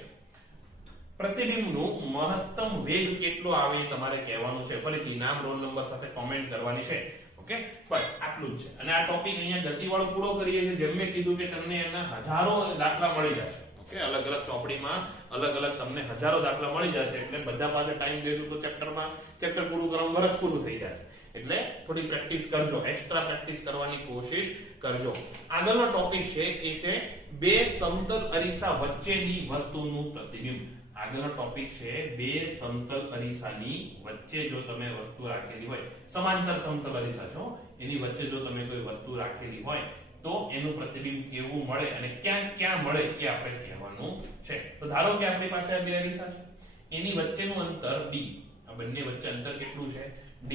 પ્રતિબિંબનું મહત્તમ વેગ કેટલો આવે તમારે કહેવાનું છે. ફરીથી નામ, રોલ નંબર સાથે કોમેન્ટ કરવાની છે. ઓકે, બસ આટલું જ છે. અને આ ટોપિક અહીંયા ગતિવાળો પૂરો કરીએ છીએ. જેમ મેં કીધું કે તમને એના હજારો દાખલા મળી જશે. ઓકે, અલગ અલગ ચોપડીમાં અલગ અલગ તમને હજારો દાખલા મળી જશે. એટલે બધા પાસે ટાઈમ દેશું તો ચેપ્ટર પૂરું કરવામાં વર્ષ પૂરું થઈ જશે. એટલે થોડી પ્રેક્ટિસ કરજો, એક્સ્ટ્રા પ્રેક્ટિસ કરવાની કોશિશ કરજો. આગળનો ટોપિક છે એ છે બે સમતલ અરીસા વચ્ચેની વસ્તુનું પ્રતિબિંબ. આગળનો ટોપિક છે બે સમતલ અરીસાની વચ્ચે જો તમે વસ્તુ રાખેલી હોય, સમાંતર સમતલ અરીસા છો, એની વચ્ચે જો તમે કોઈ વસ્તુ રાખેલી હોય તો એનું પ્રતિબિંબ કેવું મળે અને ક્યાં ક્યાં મળે એ આપણે કહેવાનું છે. તો ધારો કે આપણી પાસે આ બે અરીસા છે, એની વચ્ચેનું અંતર d, આ બંને વચ્ચે અંતર કેટલું છે, d.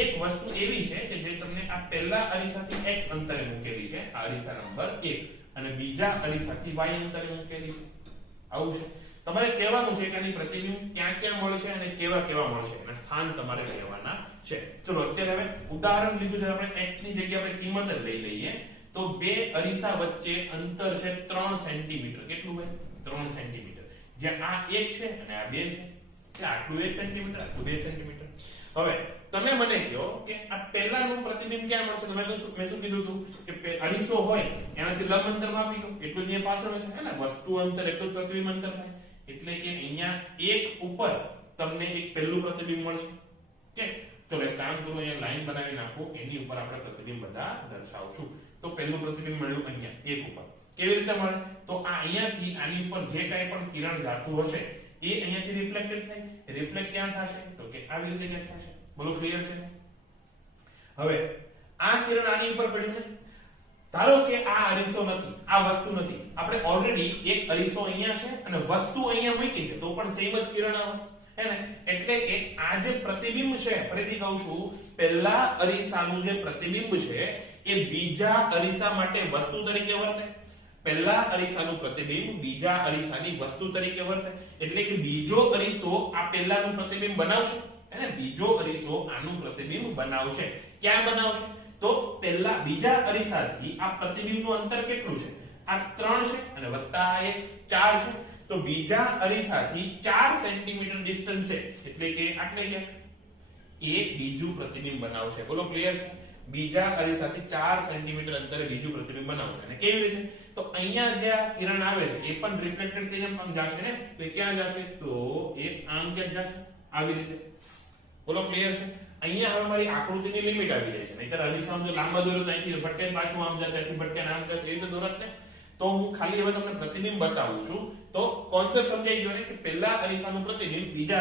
એક વસ્તુ એવી છે કે જે તમને આ પહેલા અરીસાથી x અંતરે મૂકેલી છે, આ અરીસા નંબર 1, અને બીજા અરીસાથી y અંતરે મૂકેલી છે. આવું છે. તમારે કહેવાનું છે કે આની પ્રતિબિંબ ક્યાં ક્યાં મળશે અને કેવા કેવા મળશે, અને સ્થાન તમારે કહેવાના છે. ચલો અત્યારે હવે ઉદાહરણ લીધું છે, આપણે x ની જગ્યાએ આપણે કિંમત જ લઈ લઈએ. તો બે અરીસા વચ્ચે અંતર છે 3 સેન્ટીમીટર. કેટલું હોય? 3 સેન્ટીમીટર. જ્યાં આ 1 છે અને આ 2 છે, એટલે આટલું 1 સેન્ટીમીટર, આટલું 2 સેન્ટીમીટર. હવે તમે મને કહો કે આ પહેલાનું પ્રતિબિંબ ક્યાં મળશે? તો મેં શું કીધું હતું કે અરીસો હોય એનાથી લંબ અંતર માપી લો, એટલું જ અહીંયા પાછળ છે, હે ને? વસ્તુ અંતર એટલું જ પ્રતિબિંબ અંતર થાય. એટલે કે અહીંયા 1 ઉપર તમને એક પહેલું પ્રતિબિંબ મળશે. કે ચલો એક કામ કરું, અહીંયા લાઈન બનાવી નાખું, એની ઉપર આપણે પ્રતિબિંબ બધા દર્શાવશું. તો પહેલું પ્રતિબિંબ મળ્યું અહીંયા 1 ઉપર. કેવી રીતે મળે? તો આ અહીંયાથી આની ઉપર જે કાંઈ પણ કિરણ જાતું હશે એ અહીંયાથી રિફ્લેક્ટેડ થાય. રિફ્લેક્ટ ક્યાં થશે? તો કે આવી રીતે ક્યાં થશે. બોલો ક્લિયર છે? હવે આ કિરણ આની ઉપર પડ્યું ને, ધારો કે આ અરીસો નથી, આ વસ્તુ નથી, આપણે ઓલરેડી એક અરીસો અહીંયા છે અને વસ્તુ અહીંયા મૂકી છે, તો પણ સેમ જ કિરણ આવે, હે ને? એટલે કે આ જે પ્રતિબિંબ છે, ફરીથી કહું છું, પહેલા અરીસાનું જે પ્રતિબિંબ છે એ બીજા અરીસા માટે વસ્તુ તરીકે વર્તે. પહેલા અરીસાનું પ્રતિબિંબ બીજા અરીસાની વસ્તુ તરીકે વર્તે. એટલે કે બીજો અરીસો આ પહેલાનું પ્રતિબિંબ બનાવશે, હે ને? બીજો અરીસો આનું પ્રતિબિંબ બનાવશે. ક્યાં બનાવશે? તો પહેલા બીજા અરીસાથી આ પ્રતિબિંબનું અંતર કેટલું છે? આ 3 છે અને વત્તા 1 4 છે. તો બીજા અરીસાથી 4 સેન્ટીમીટર ડિસ્ટન્સ છે, એટલે કે આટલે ક્યાંક એ બીજું પ્રતિબિંબ બનાવશે. બોલો ક્લિયર છે? બીજા અરીસાથી 4 સેન્ટીમીટર અંતરે બીજું પ્રતિબિંબ બનાવશે. અને કેવી રીતે? તો અહીંયા જે કિરણ આવે છે એ પણ રિફ્લેક્ટેડ થઈને પણ જશે ને, તો એ ક્યાં જશે? તો એ આમ ક્યાં જશે? આવી રીતે. બોલો ક્લિયર છે? અહીંયા હવે મારી આકૃતિની લિમિટ આવી જાય છે. નહીતર અરીસામાં જો લાંબા દોરો તો અહીંથી ભટકાઈને પાછું આમ જાય, ત્યાંથી ભટકાઈને આમ જાય, એ રીતે દોરત ને. તો હું ખાલી હવે તમને પ્રતિબિંબ બતાવું છું, તો કોન્સેપ્ટ સમજાઈ ગયો ને કે પહેલા અરીસાનું પ્રતિબિંબ બીજા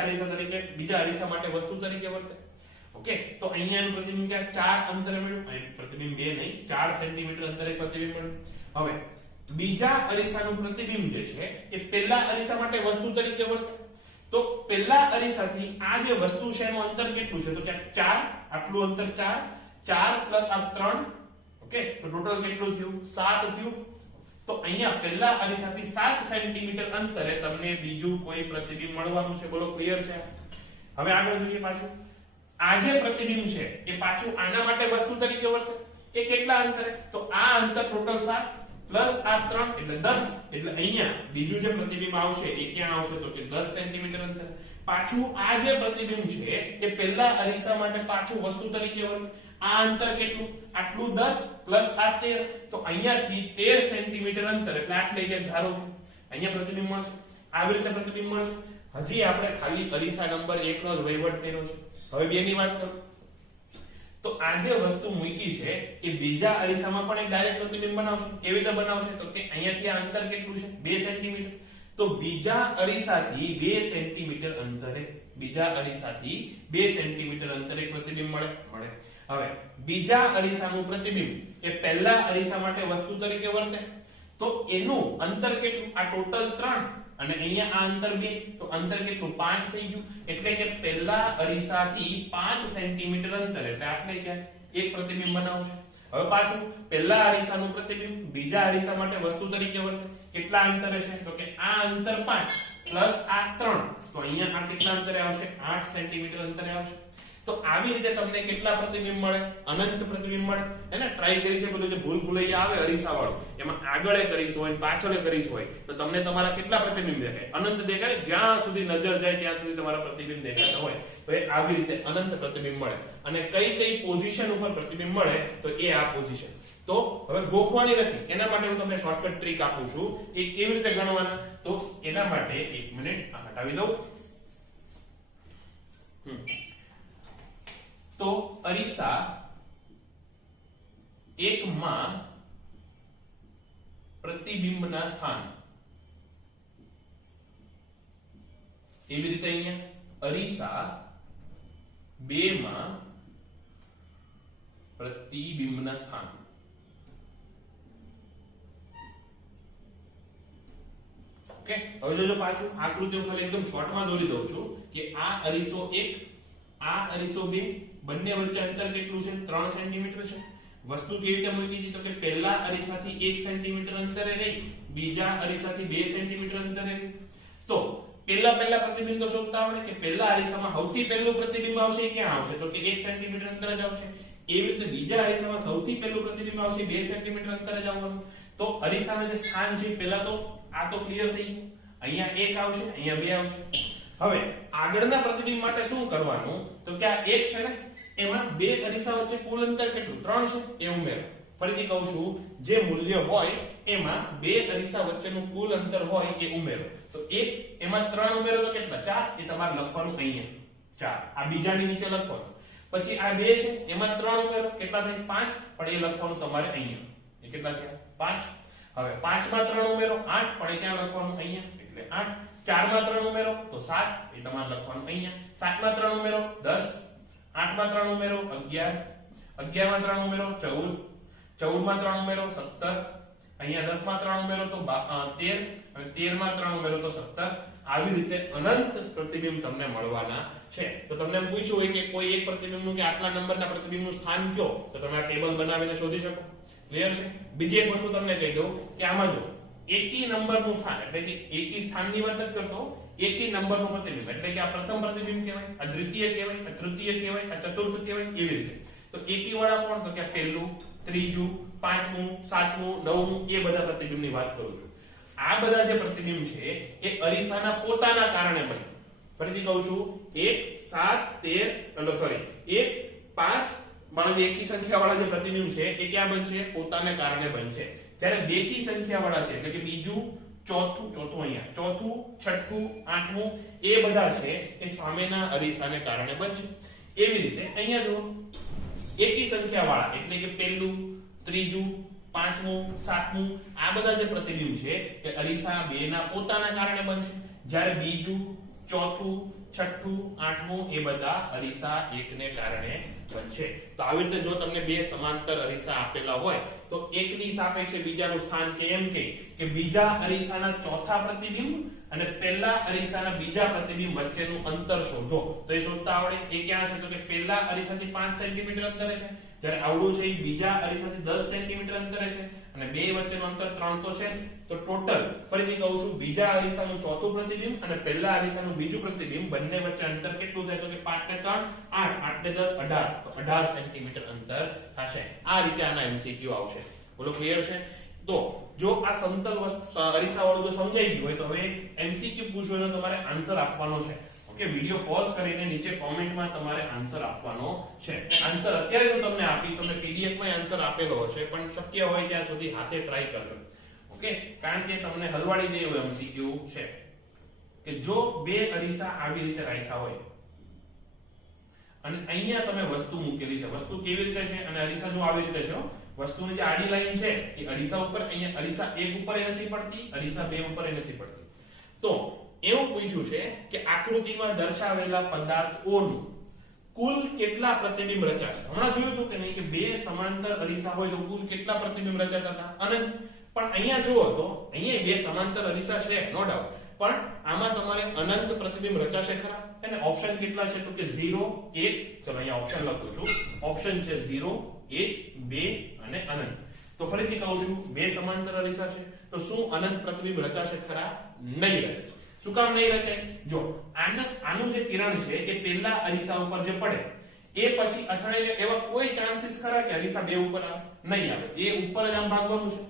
અરીસા માટે વસ્તુ તરીકે વર્તે. ઓકે, તો અહીંયાનું પ્રતિબિંબ ક્યાં 4 અંતરે મળ્યું, અહીં પ્રતિબિંબ 2 નહીં 4 સેન્ટીમીટર અંતરે પ્રતિબિંબ મળ્યું. હવે બીજા અરીસાનું પ્રતિબિંબ જે છે એ પહેલા અરીસા માટે વસ્તુ તરીકે વર્તે. તો પહેલા અરીસાથી આ જે વસ્તુ છે એનું અંતર કેટલું છે? તો કે 4, આટલું અંતર 4 પ્લસ આ 3. ઓકે, તો ટોટલ કેટલું થયું? 7 થયું. તો અહીંયા પહેલા અરીસાથી 7 સેન્ટીમીટર અંતરે તમને બીજું કોઈ પ્રતિબિંબ મળવાનું છે. બોલો ક્લિયર છે? હવે આગળ જોઈએ પાછું. આ જે પ્રતિબિંબ છે એ પાછું આના માટે વસ્તુ તરીકે વર્તે. એ કેટલા અંતરે? તો આ અંતર ટોટલ 7 પ્લસ આ 3 એટલે 10. એટલે અહીંયા બીજું જે પ્રતિબિંબ આવશે એ ક્યાં આવશે? તો કે 10 સેન્ટીમીટર અંતરે. પાછું આ જે પ્રતિબિંબ છે એ પહેલા અરીસા માટે પાછું વસ્તુ તરીકે વર્તે. આ અંતર કેટલું? આટલું 10 પ્લસ આ 13. તો અહીંયાથી 13 સેન્ટીમીટર અંતર, એટલે આટલે એક ધારો અહીંયા પ્રતિબિંબ મળશે. આવી રીતે પ્રતિબિંબ મળશે. હજી આપણે ખાલી અરીસા નંબર 1 નો જ વહીવટ કર્યો છે. હવે 2 ની વાત કરું તો આ જે વસ્તુ મૂકી છે એ બીજા અરીસામાં પણ એક ડાયરેક્ટ પ્રતિબિંબ બનાવશે. કેવી રીતે બનાવશે? તો કે અહીંયાથી આ અંતર કેટલું છે? 2 સેન્ટીમીટર. તો બીજા અરીસાથી 2 સેન્ટીમીટર અંતરે બીજા અરીસાથી 2 સેન્ટીમીટર અંતરે પ્રતિબિંબ મળે. હવે બીજા અરીસાનું પ્રતિબિંબ એ પહેલા અરીસા માટે વસ્તુ તરીકે વર્તે તો એનું અંતર કેટલું? આ ટોટલ 3 અને અહીંયા આ અંતર 2 તો અંતર કેટલું? 5 થઈ ગયું. એટલે કે પહેલા અરીસાથી 5 સેન્ટીમીટર અંતર એટલે આટલે ક્યાં એક પ્રતિબિંબ બનાવશે. હવે પાછું પહેલા અરીસાનું પ્રતિબિંબ બીજા અરીસા માટે વસ્તુ તરીકે વર્તે. કેટલા અંતરે છે? તો કે આ અંતર 5 પ્લસ આ 3 તો અહીંયા આ કેટલા અંતરે આવશે? 8 સેન્ટીમીટર અંતરે આવશે. તો આવી રીતે તમને કેટલા પ્રતિબિંબ મળે? અનંત પ્રતિબિંબ મળે. એને ટ્રાય કરી છે પેલું જે ભૂલ ભૂલૈયા આવે અરીસા વાળો એમાં આગળે કરીશું હોય પાછળે કરીશું હોય તો તમને તમારા કેટલા પ્રતિબિંબ દેખાય? અનંત દેખાય. જ્યાં સુધી નજર જાય ત્યાં સુધી તમારા પ્રતિબિંબ દેખાતા હોય તો એ આવી રીતે અનંત પ્રતિબિંબ મળે. અને કઈ પોઝિશન ઉપર પ્રતિબિંબ મળે તો એ આ પોઝિશન. તો હવે ગોખવાની નથી, એના માટે હું તમને શોર્ટકટ ટ્રીક આપું છું. એ કેવી રીતે ગણવાના? તો એના માટે 1 મિનિટ આ હટાવી દઉં. તો અરીસા 1 માં પ્રતિબિંબના સ્થાન એવી રીતે અહીંયા અરીસા 2 માં પ્રતિબિંબના સ્થાન. ઓકે, હવે જોજો પાછું આકૃતિ હું ખાલી એકદમ શોર્ટમાં દોરી દઉં છું કે આ અરીસો 1 આ અરીસો 2 બંને વચ્ચે અંતર કેટલું છે? 3 સેન્ટીમીટર છે. વસ્તુ કેવી રીતે મૂકી છે? તો કે પહેલા અરીસાથી 1 સેન્ટીમીટર અંતરે નહીં, બીજા અરીસાથી 2 સેન્ટીમીટર અંતરે નહીં. તો પહેલા પ્રતિબિંબ તો શોધતા આવડે કે પહેલા અરીસામાં સૌથી પહેલું પ્રતિબિંબ આવશે એ ક્યાં આવશે? તો કે 1 સેન્ટીમીટર અંતરે જ આવશે. એવી રીતે બીજા અરીસામાં સૌથી પહેલું પ્રતિબિંબ આવશે 2 સેન્ટીમીટર અંતરે જ આવવાનું. તો અરીસાના જે સ્થાન છે પહેલા તો આ તો ક્લિયર થઈ ગયું. અહીંયા 1 આવશે, અહીંયા 2 આવશે. હવે આગળના પ્રતિબિંબ માટે શું કરવાનું? તો કે આ 1 છે ને એમાં 2 અરીસા વચ્ચે કુલ અંતર કેટલું? 3 છે એ ઉમેરો. ફરીથી કહું છું, જે મૂલ્ય હોય એમાં 2 અરીસા વચ્ચેનું કુલ અંતર હોય એ ઉમેરો. તો 1 એમાં 3 ઉમેરો તો કેટલા? 4. એ તમારે લખવાનું અહીંયા 4. આ બીજાની નીચે લખવાનું. પછી આ 2 છે એમાં 3 ઉમેરો કેટલા થાય? 5. પણ એ લખવાનું તમારે અહીંયા. એ કેટલા થયા? 5. હવે 5 માં 3 ઉમેરો 8. પણ એ ક્યાં લખવાનું? અહીંયા. એટલે 8. 4 માં 3 ઉમેરો તો 7. એ તમારે લખવાનું અહીંયા. 7 માં 3 ઉમેરો 10. 8 માં 3 ઉમેરો 11. 11 માં 3 ઉમેરો 14. 14 માં 3 ઉમેરો 17. અહીંયા 10 માં 3 ઉમેરો તો 13. અને 13 માં 3 ઉમેરો તો 17. આવી રીતે અનંત પ્રતિબિંબ તમને મળવાના છે. તો તમને એમ પૂછ્યું હોય કે કોઈ એક પ્રતિબિંબનું કે આટલા નંબરના પ્રતિબિંબનું સ્થાન કયો, તો તમે આ ટેબલ બનાવીને શોધી શકો. ક્લિયર છે? બીજી એક વસ્તુ તમને કહી દઉં કે આમાં જો એકી નંબરનું સ્થાન એટલે કે એકી સ્થાનની વાત નથી કરતો, એકી નંબરનું પ્રતિબિંબ એટલે કે આ પ્રથમ પ્રતિબિંબ કહેવાય, આ દ્વિતીય કહેવાય, આ તૃતીય કહેવાય, આ ચતુર્થ કહેવાય. એવી રીતે તો એકી વાળા કોણ? તો કે પહેલું, ત્રીજું, પાંચમું, સાતમું, નવમું એ બધા પ્રતિબિંબની વાત કરું છું. આ બધા જે પ્રતિબિંબ છે એ અરીસાના પોતાના કારણે બને. ફરીથી કહું છું, 1 7 13 1 5 માનો એકી સંખ્યા વાળા જે પ્રતિબિંબ છે એ ક્યાં બનશે? પોતાને કારણે બનશે. જ્યારે બેકી સંખ્યા વાળા છે એટલે કે બીજું, ચોથું અહીંયા, ચોથું, છઠ્ઠું, આઠમું એ બધા છે એ સામેના અરીસાને કારણે બનશે. એવી રીતે અહીંયા જો એકી સંખ્યા વાળા એટલે કે પહેલું, ત્રીજું, પાંચમું, સાતમું આ બધા જે પ્રતિબિંબ છે એ અરીસા 2 ના પોતાના કારણે બનશે. જ્યારે બીજું, ચોથું, છઠ્ઠું, આઠમું એ બધા અરીસા 1 ને કારણે બનશે. તો આવી રીતે જો તમને 2 સમાંતર અરીસા આપેલા હોય તો એકની સાપેક્ષે બીજાનું સ્થાન કે એમ કે બીજા અરીસાના ચોથા પ્રતિબિંબ અને પહેલા અરીસાના બીજા પ્રતિબિંબ વચ્ચેનું અંતર શોધો. તો એ શોધતા આવડે. એ ક્યાં છે? તો કે પહેલા અરીસાથી 5 સેન્ટીમીટર અંતરે છે, જ્યારે આવડું છે એ બીજા અરીસાથી 10 સેન્ટીમીટર અંતરે છે અને બે વચ્ચેનું અંતર 3 તો છે. તો ટોટલ ફરીથી કહું છું, બીજા અરીસાનું ચોથું પ્રતિબિંબ અને પહેલા અરીસાનું બીજું પ્રતિબિંબ બંને વચ્ચે અંતર કેટલું થાય? તો કે 5 ને 3 8, 8 ને 10 18, તો 18 સેન્ટીમીટર અંતર થશે. આ રીતે આના એમસીક્યુ આવશે. બોલો ક્લિયર છે? તો જો આ સમતલ અરીસા વાળું જો સમજાઈ ગયું હોય તો હવે એમસીક્યુ પૂછો એનો તમારે આન્સર આપવાનો છે. ઓકે, વિડિયો પોઝ કરીને નીચે કોમેન્ટમાં તમારે આન્સર આપવાનો છે. આન્સર અત્યારે હું તમને આપી, તમને પીડીએફ માં આન્સર આપેલો હશે, પણ શક્ય હોય ત્યાં સુધી હાથે ટ્રાય કરજો. ઓકે, કારણ કે તમને હલવાડી દે એવું એમસીક્યુ છે કે જો બે અરીસા આવી રીતે રાખ્યા હોય અને અહીંયા તમે વસ્તુ મૂકેલી છે, વસ્તુ કેવી રીતે છે અને અરીસા જો આવી રીતે છે, વસ્તુની જે આડી લાઈન છે એ અરીસા ઉપર, અહીંયા અરીસા 1 ઉપર એ નથી પડતી, અરીસા 2 ઉપર એ નથી પડતી. તો એવું પૂછ્યું છે કે આકૃતિમાં દર્શાવેલા પદાર્થોનું કુલ કેટલા પ્રતિબિંબ રચાશે. હમણાં જોયું હતું કે નહીં કે બે સમાંતર અરીસા હોય તો કુલ કેટલા પ્રતિબિંબ રચાતા હતા? અનંત. પણ અહીંયા જુઓ તો અહીંયા બે સમાંતર અરીસા છે નો ડાઉટ, પણ આમાં તમારે અનંત પ્રતિબિંબ રચાશે ખરા? અને ઓપ્શન કેટલા છે તો કે 0 1. ચલો અહીંયા ઓપ્શન લખું છું. ઓપ્શન છે 0 1 2 અને અનંત. તો ફરીથી કહું છું, બે સમાંતર અરીસા છે તો શું અનંત પ્રતિબિંબ રચાશે ખરા? નહીં રચે. શું કામ નહીં રચે? જો આનું જે કિરણ છે એ પહેલા અરીસા ઉપર જે પડે એ પછી અથડાઈને એવા કોઈ ચાન્સીસ ખરા કે અરીસા બે ઉપર આવે? નહીં આવે. એ ઉપર જ આમ ભાગવાનું છે.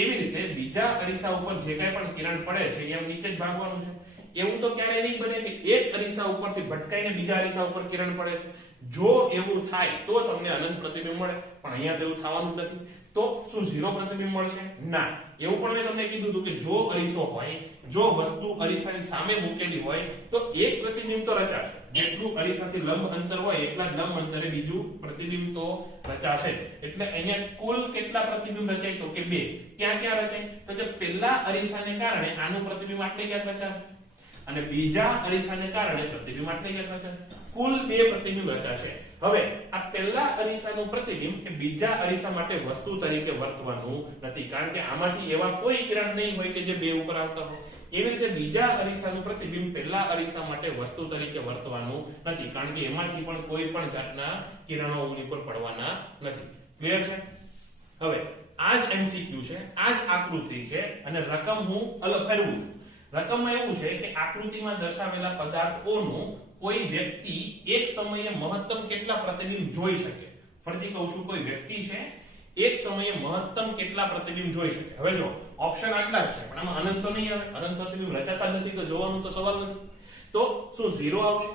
એવી રીતે બીજા અરીસા ઉપર જે કાંઈ પણ કિરણ પડે છે એમ નીચે જ ભાગવાનું છે. એવું તો ક્યારે નહીં બને કે એક અરીસા ઉપરથી ભટકાઈને બીજા અરીસા ઉપર કિરણ પડે છે. જો એવું થાય તો તમને અનંત પ્રતિબિંબ મળે, પણ અહીંયા તો એવું થવાનું નથી. તો શું 0 પ્રતિબિંબ મળશે? ના. એવું પણ મેં તમને કીધું હતું કે જો અરીસો હોય, જો વસ્તુ અરીસાની સામે મૂકેલી હોય તો એક પ્રતિબિંબ તો રચાશે. જેટલું અરીસાથી લંબ અંતર હોય એટલા જ લંબ અંતરે બીજું પ્રતિબિંબ તો રચાશે. એટલે અહીંયા કુલ કેટલા પ્રતિબિંબ રચાય તો કે 2. ક્યાં ક્યાં રચાય તો કે પહેલા અરીસાને કારણે આનું પ્રતિબિંબ આટલે ક્યાંક રચાશે અને બીજા અરીસાને કારણે પ્રતિબિંબ આટલે ક્યાંક રચાશે. કુલ 2 પ્રતિબિંબ રચાશે. હવે આ પહેલા અરીસાનું પ્રતિબિંબ એ બીજા અરીસા માટે વસ્તુ તરીકે વર્તવાનું નથી, કારણ કે આમાંથી એવા કોઈ કિરણ નહીં હોય કે જે બે ઉપર આવતા હોય. એવી રીતે બીજા અરીસાનું પ્રતિબિંબ પહેલા અરીસા માટે વસ્તુ તરીકે વર્તવાનું નથી, કારણ કે એમાંથી પણ કોઈ પણ જાતના કિરણો ઉની પર પડવાના નથી. ક્લિયર છે? હવે આ જ એમસીક્યુ છે, આ જ આકૃતિ છે અને રકમ હું અલગ ફેરવું છું. રકમમાં એવું છે કે આકૃતિમાં દર્શાવેલા પદાર્થોનું કોઈ વ્યક્તિ એક સમયે મહત્તમ કેટલા પ્રતિબિંબ જોઈ શકે. ફરીથી કહું છું, કોઈ વ્યક્તિ છે એક સમયે મહત્તમ કેટલા પ્રતિબિંબ જોઈ શકે. હવે જો ઓપ્શન આટલા જ છે, પણ આમાં અનંત તો નહીં આવે. અનંત પ્રતિબિંબ રચાતા નથી તો જોવાનું તો સવાલ નથી. તો શું 0 આવશે,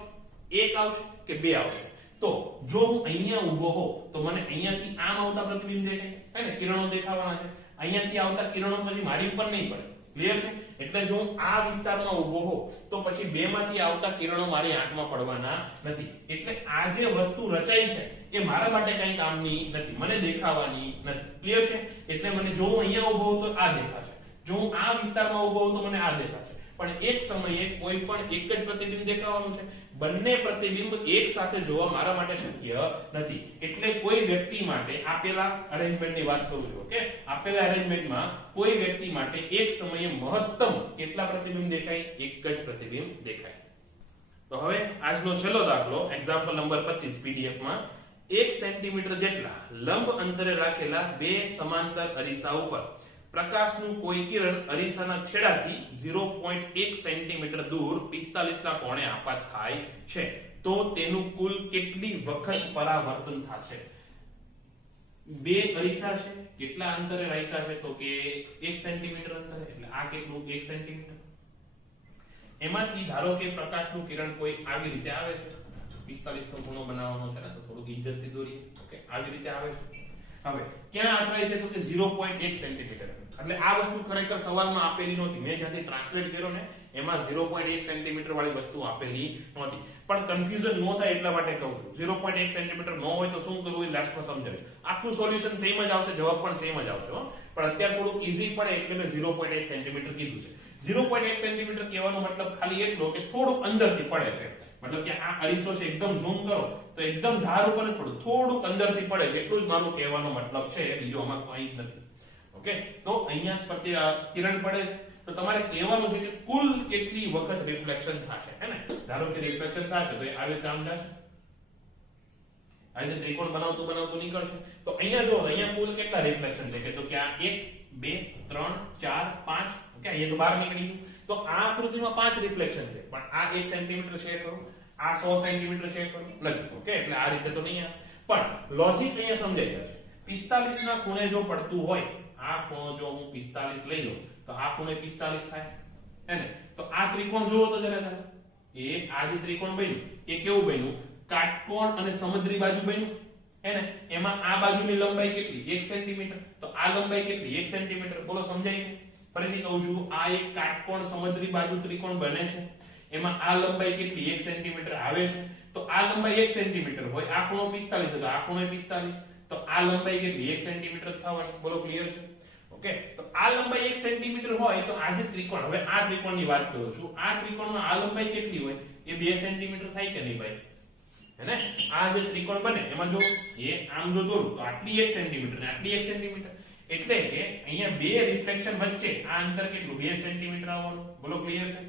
1 આવશે કે 2 આવશે? તો જો હું અહીંયા ઊભો હોઉં તો મને અહીંયાથી આમ આવતા પ્રતિબિંબ દેખાય હે ને, કિરણો દેખાવાના છે. અહીંયાથી આવતા કિરણો પછી મારી ઉપર નહીં પડે. ક્લિયર છે? એટલે જો હું આ વિસ્તારમાં ઊભો હોઉં તો પછી બે માંથી આવતા કિરણો મારી આંખમાં પડવાના નથી. એટલે આ જે વસ્તુ રચાઈ છે એ મારા માટે કઈ કામની નથી, મને દેખાવાની નથી. ક્લિયર છે? એટલે મને જો હું અહીંયા ઊભો હોઉં તો આ દેખાશે, જો હું આ વિસ્તારમાં ઊભો હોઉં તો મને આ દેખાશે. પણ એક સમયે કોઈ પણ એક જ પ્રતિબિંબ દેખાવાનું છે. બંને પ્રતિબિંબ એક સાથે જોવા મારા માટે શક્ય નથી. એટલે કોઈ વ્યક્તિ માટે આપેલા અરેન્જમેન્ટની વાત કરું છું, ઓકે? આપેલા અરેન્જમેન્ટમાં કોઈ વ્યક્તિ માટે એક સમયે મહત્તમ કેટલા પ્રતિબિંબ દેખાય? એક જ પ્રતિબિંબ દેખાય. તો હવે આજનો છેલ્લો દાખલો, એક્ઝામ્પલ નંબર 25 પીડીએફ માં 1 સેન્ટીમીટર જેટલા લંબ અંતરે રાખેલા બે સમાંતર અરીસા ઉપર પ્રકાશનું કોઈ કિરણ અરીસાના છેડાથી 0.1 સેન્ટીમીટર દૂર 45 ના કોણે આપાત થાય છે તો તેનું કુલ કેટલી વખત પરાવર્તન થશે? બે અરીસા છે, કેટલા અંતરે રાખ્યા છે તો કે 1 સેન્ટીમીટર અંતરે. એટલે આ કેટલું? 1 સેન્ટીમીટર. એમાંથી ધારો કે પ્રકાશનું કિરણ કોઈ આવી રીતે આવે છે, 45 નો ખૂણો બનાવવાનો છે ને, તો થોડુંક ઇજ્જતથી દોરીએ. ઓકે, આવી રીતે આવે છે. હવે ક્યાં આથરાય છે તો કે 0.1 સેન્ટીમીટર. એટલે આ વસ્તુ ખરેખર સવાલમાં આપેલી નહોતી. મેં જ્યાંથી ટ્રાન્સલેટ કર્યો ને એમાં 0.1 સેન્ટીમીટર વાળી વસ્તુ આપેલી નહોતી. પણ કન્ફ્યુઝન ન થાય એટલા માટે કહું છું. 0.1 સેન્ટીમીટર ન હોય તો શું કરવું એ લાસ્ટમાં સમજાવીશ. આખું સોલ્યુશન સેમ જ આવશે, જવાબ પણ સેમ જ આવશે. પણ અત્યારે થોડુંક ઈઝી પડે એટલે મેં 0.1 સેન્ટીમીટર કીધું છે. 0.1 સેન્ટીમીટર કહેવાનો મતલબ ખાલી એટલો કે થોડુંક અંદરથી પડે છે. મતલબ કે આ અરીસો છે, એકદમ ઝૂમ કરો તો એકદમ ધાર ઉપર જ પડે, થોડુંક અંદરથી પડે છે, એટલું જ મારો કહેવાનો મતલબ છે. બીજો આમાં કંઈ જ નથી. ઓકે, તો અહીંયા કિરણ પડે છે તો તમારે કહેવાનું છે કે કુલ કેટલી વખત રિફ્લેક્શન થશે, હે ને? ધારો કે રિફ્લેક્શન થશે તો આવી રીતે આમ જશે, આવી રીતે ત્રિકોણ બનાવતું નીકળશે. તો અહીંયા જો અહીંયા કુલ કેટલા રિફ્લેક્શન છે તો કે આ 1 2 3 4 5. ઓકે, અહીંયા તો બહાર નીકળી ગયું. તો આ આકૃતિમાં 5 રિફ્લેક્શન છે, પણ આ 1 સેન્ટીમીટર શેર કરું, આ 100 સેન્ટીમીટર શેર કરું નથી. ઓકે, એટલે આ રીતે તો નહીં આવે. પણ લોજિક અહીંયા સમજાઈ જશે. 45 ના ખૂણે જો પડતું હોય, આ ખૂણો જો હું 45 લઈ લઉં તો આ ખૂણે 45 થાય, હે ને? તો આ ત્રિકોણ જુઓ તો જરા એ આ જે ત્રિકોણ બન્યું એ કેવું બન્યું? કાટકોણ અને સમદ્રી બાજુ બન્યું, હે ને? એમાં આ બાજુની લંબાઈ કેટલી? 1 સેન્ટીમીટર. તો આ લંબાઈ કેટલી? 1 સેન્ટીમીટર. બોલો, સમજાય છે? ફરીથી કહું છું, આ એક કાટકોણ સમદ્રી બાજુ ત્રિકોણ બને છે. એમાં આ લંબાઈ કેટલી? 1 સેન્ટીમીટર આવે છે. તો આ લંબાઈ 1 સેન્ટીમીટર હોય, આ ખૂણો 45 હતો, આ ખૂણો 45. તો આ લંબાઈ કેટલી? 1 સેન્ટીમીટર થવાની. બોલો, ક્લિયર છે? ઓકે, તો આ લંબાઈ 1 સેન્ટીમીટર હોય તો આ જે ત્રિકોણ, હવે આ ત્રિકોણની વાત કરું છું, આ ત્રિકોણમાં આ લંબાઈ કેટલી હોય? એ 2 સેન્ટીમીટર થાય કે નહીં ભાઈ? હેને? આ જે ત્રિકોણ બને એમાં જો એ આમ જો દોરું તો આટલી 1 સેન્ટીમીટર ને આટલી 1 સેન્ટીમીટર, એટલે કે અહીંયા બે રિફ્લેક્શન વચ્ચે આ અંતર કેટલું? 2 સેન્ટીમીટર આવવાનું. બોલો ક્લિયર છે?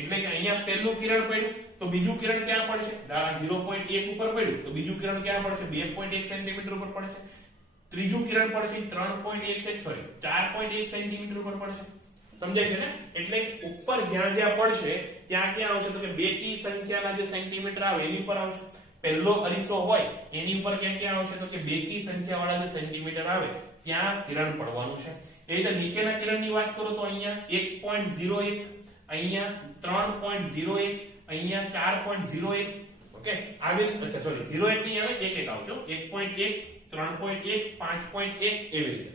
એટલે કે અહીંયા પહેલું કિરણ પડ્યું તો બીજું કિરણ ક્યાં પડશે? 0.1 ઉપર પડ્યું તો બીજું કિરણ ક્યાં પડશે? 2.1 સેન્ટીમીટર ઉપર પડશે. ત્રીજું કિરણ પડશે 4.1 સેન્ટીમીટર ઉપર પડશે. સમજાય છે ને? એટલે ઉપર જ્યાં જ્યાં પડશે ત્યાં ક્યાં આવશે? તો કે બેકી સંખ્યાના જે સેન્ટીમીટર આવે એની ઉપર આવશે. પહેલો અરીસો હોય એની ઉપર ક્યાં ક્યાં આવશે? તો કે બેકી સંખ્યાવાળા જે સેન્ટીમીટર આવે ત્યાં કિરણ પડવાનું છે. એ રીતે નીચેના કિરણની વાત કરો તો અહીંયા 1.01, અહીંયા 3.01, અહીંયા 4.01. ઓકે, આવી રીતે સોરી 01 ની આવે 1 આવજો. 1.1, 3.1, 5.1 એવી રીતે.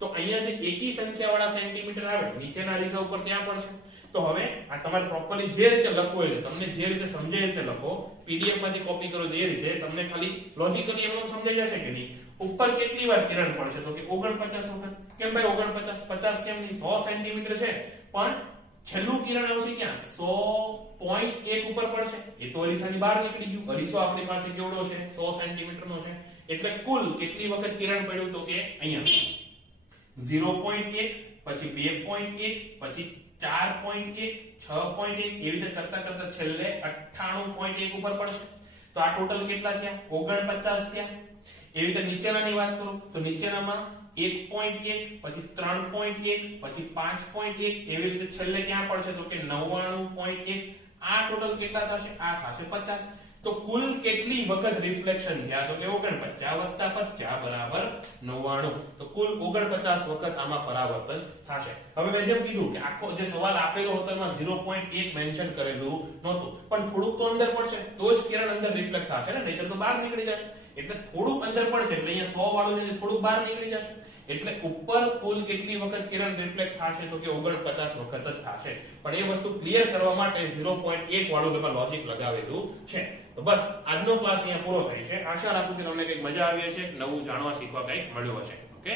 તો અહીંયા જે એકી સંખ્યાવાળા સેન્ટીમીટર આવે નીચેના અરીસા ઉપર ત્યાં પડશે. તો હવે આ તમારે પ્રોપરલી જે રીતે લખવું હોય તમને જે રીતે સમજાય રીતે લખો, પીડીએફ માંથી કોપી કરો એ રીતે તમને ખાલી લોજિકલી એમ સમજાઈ જશે કે નહીં. ઉપર કેટલી વાર કિરણ પડશે? તો કે 49 વખત. કેમ ભાઈ 49? 50 કેમ નહીં? 100 સેન્ટીમીટર છે પણ છેલ્લું કિરણ આવશે ક્યાં? 100.1 ઉપર પડશે. એ તો અરીસાની બહાર નીકળી ગયું. અરીસો આપણી પાસે કેવડો છે? 100 સેન્ટીમીટર નો છે. એટલે કુલ કેટલી વખત કિરણ પડ્યું? તો કે અહીંયા 0.1, પછી 2.1, પછી 4.1, 6.1 એવી રીતે કરતા કરતા છેલ્લે 98.1 ઉપર પડશે. તો આ ટોટલ કેટલા થયા? 49 થયા. એવી રીતે નીચેનાની વાત કરું તો નીચેનામાં 1.1, પછી 3.1, પછી 5.1 એવી રીતે છેલ્લે ક્યાં પડશે? તો કે 99.1. આ ટોટલ કેટલા થશે? આ થશે 50. તો કુલ કેટલી વખત રિફ્લેક્શન થયા? તો કે 49 + 50 બરાબર 99. તો કુલ 49 વખત આમાં પરાવર્તન થશે. હવે મેં જેમ કીધું કે આખો જે સવાલ આપેલો હતો એમાં 0.1 મેન્શન કરેલું નહોતું, પણ થોડુંક તો અંદર પડશે તો જ કિરણ અંદર રિફ્લેક્ટ થશે ને, નહીતર તો બહાર નીકળી જશે. એટલે થોડુંક અંદર પડશે એટલે અહીંયા 100 વાળું છે થોડુંક બહાર નીકળી જશે. એટલે ઉપર કુલ કેટલી વખત કિરણ રિફ્લેક્ટ થશે? તો કે 49 વખત જ થશે. પણ એ વસ્તુ ક્લિયર કરવા માટે 0.1 વાળું પેપર લોજિક લગાવેલું છે. તો બસ આજનો ક્લાસ અહીંયા પૂરો થાય છે. આશા રાખું કે તમને કંઈક મજા આવી હશે, નવું જાણવા શીખવા કંઈક મળ્યું હશે. ઓકે.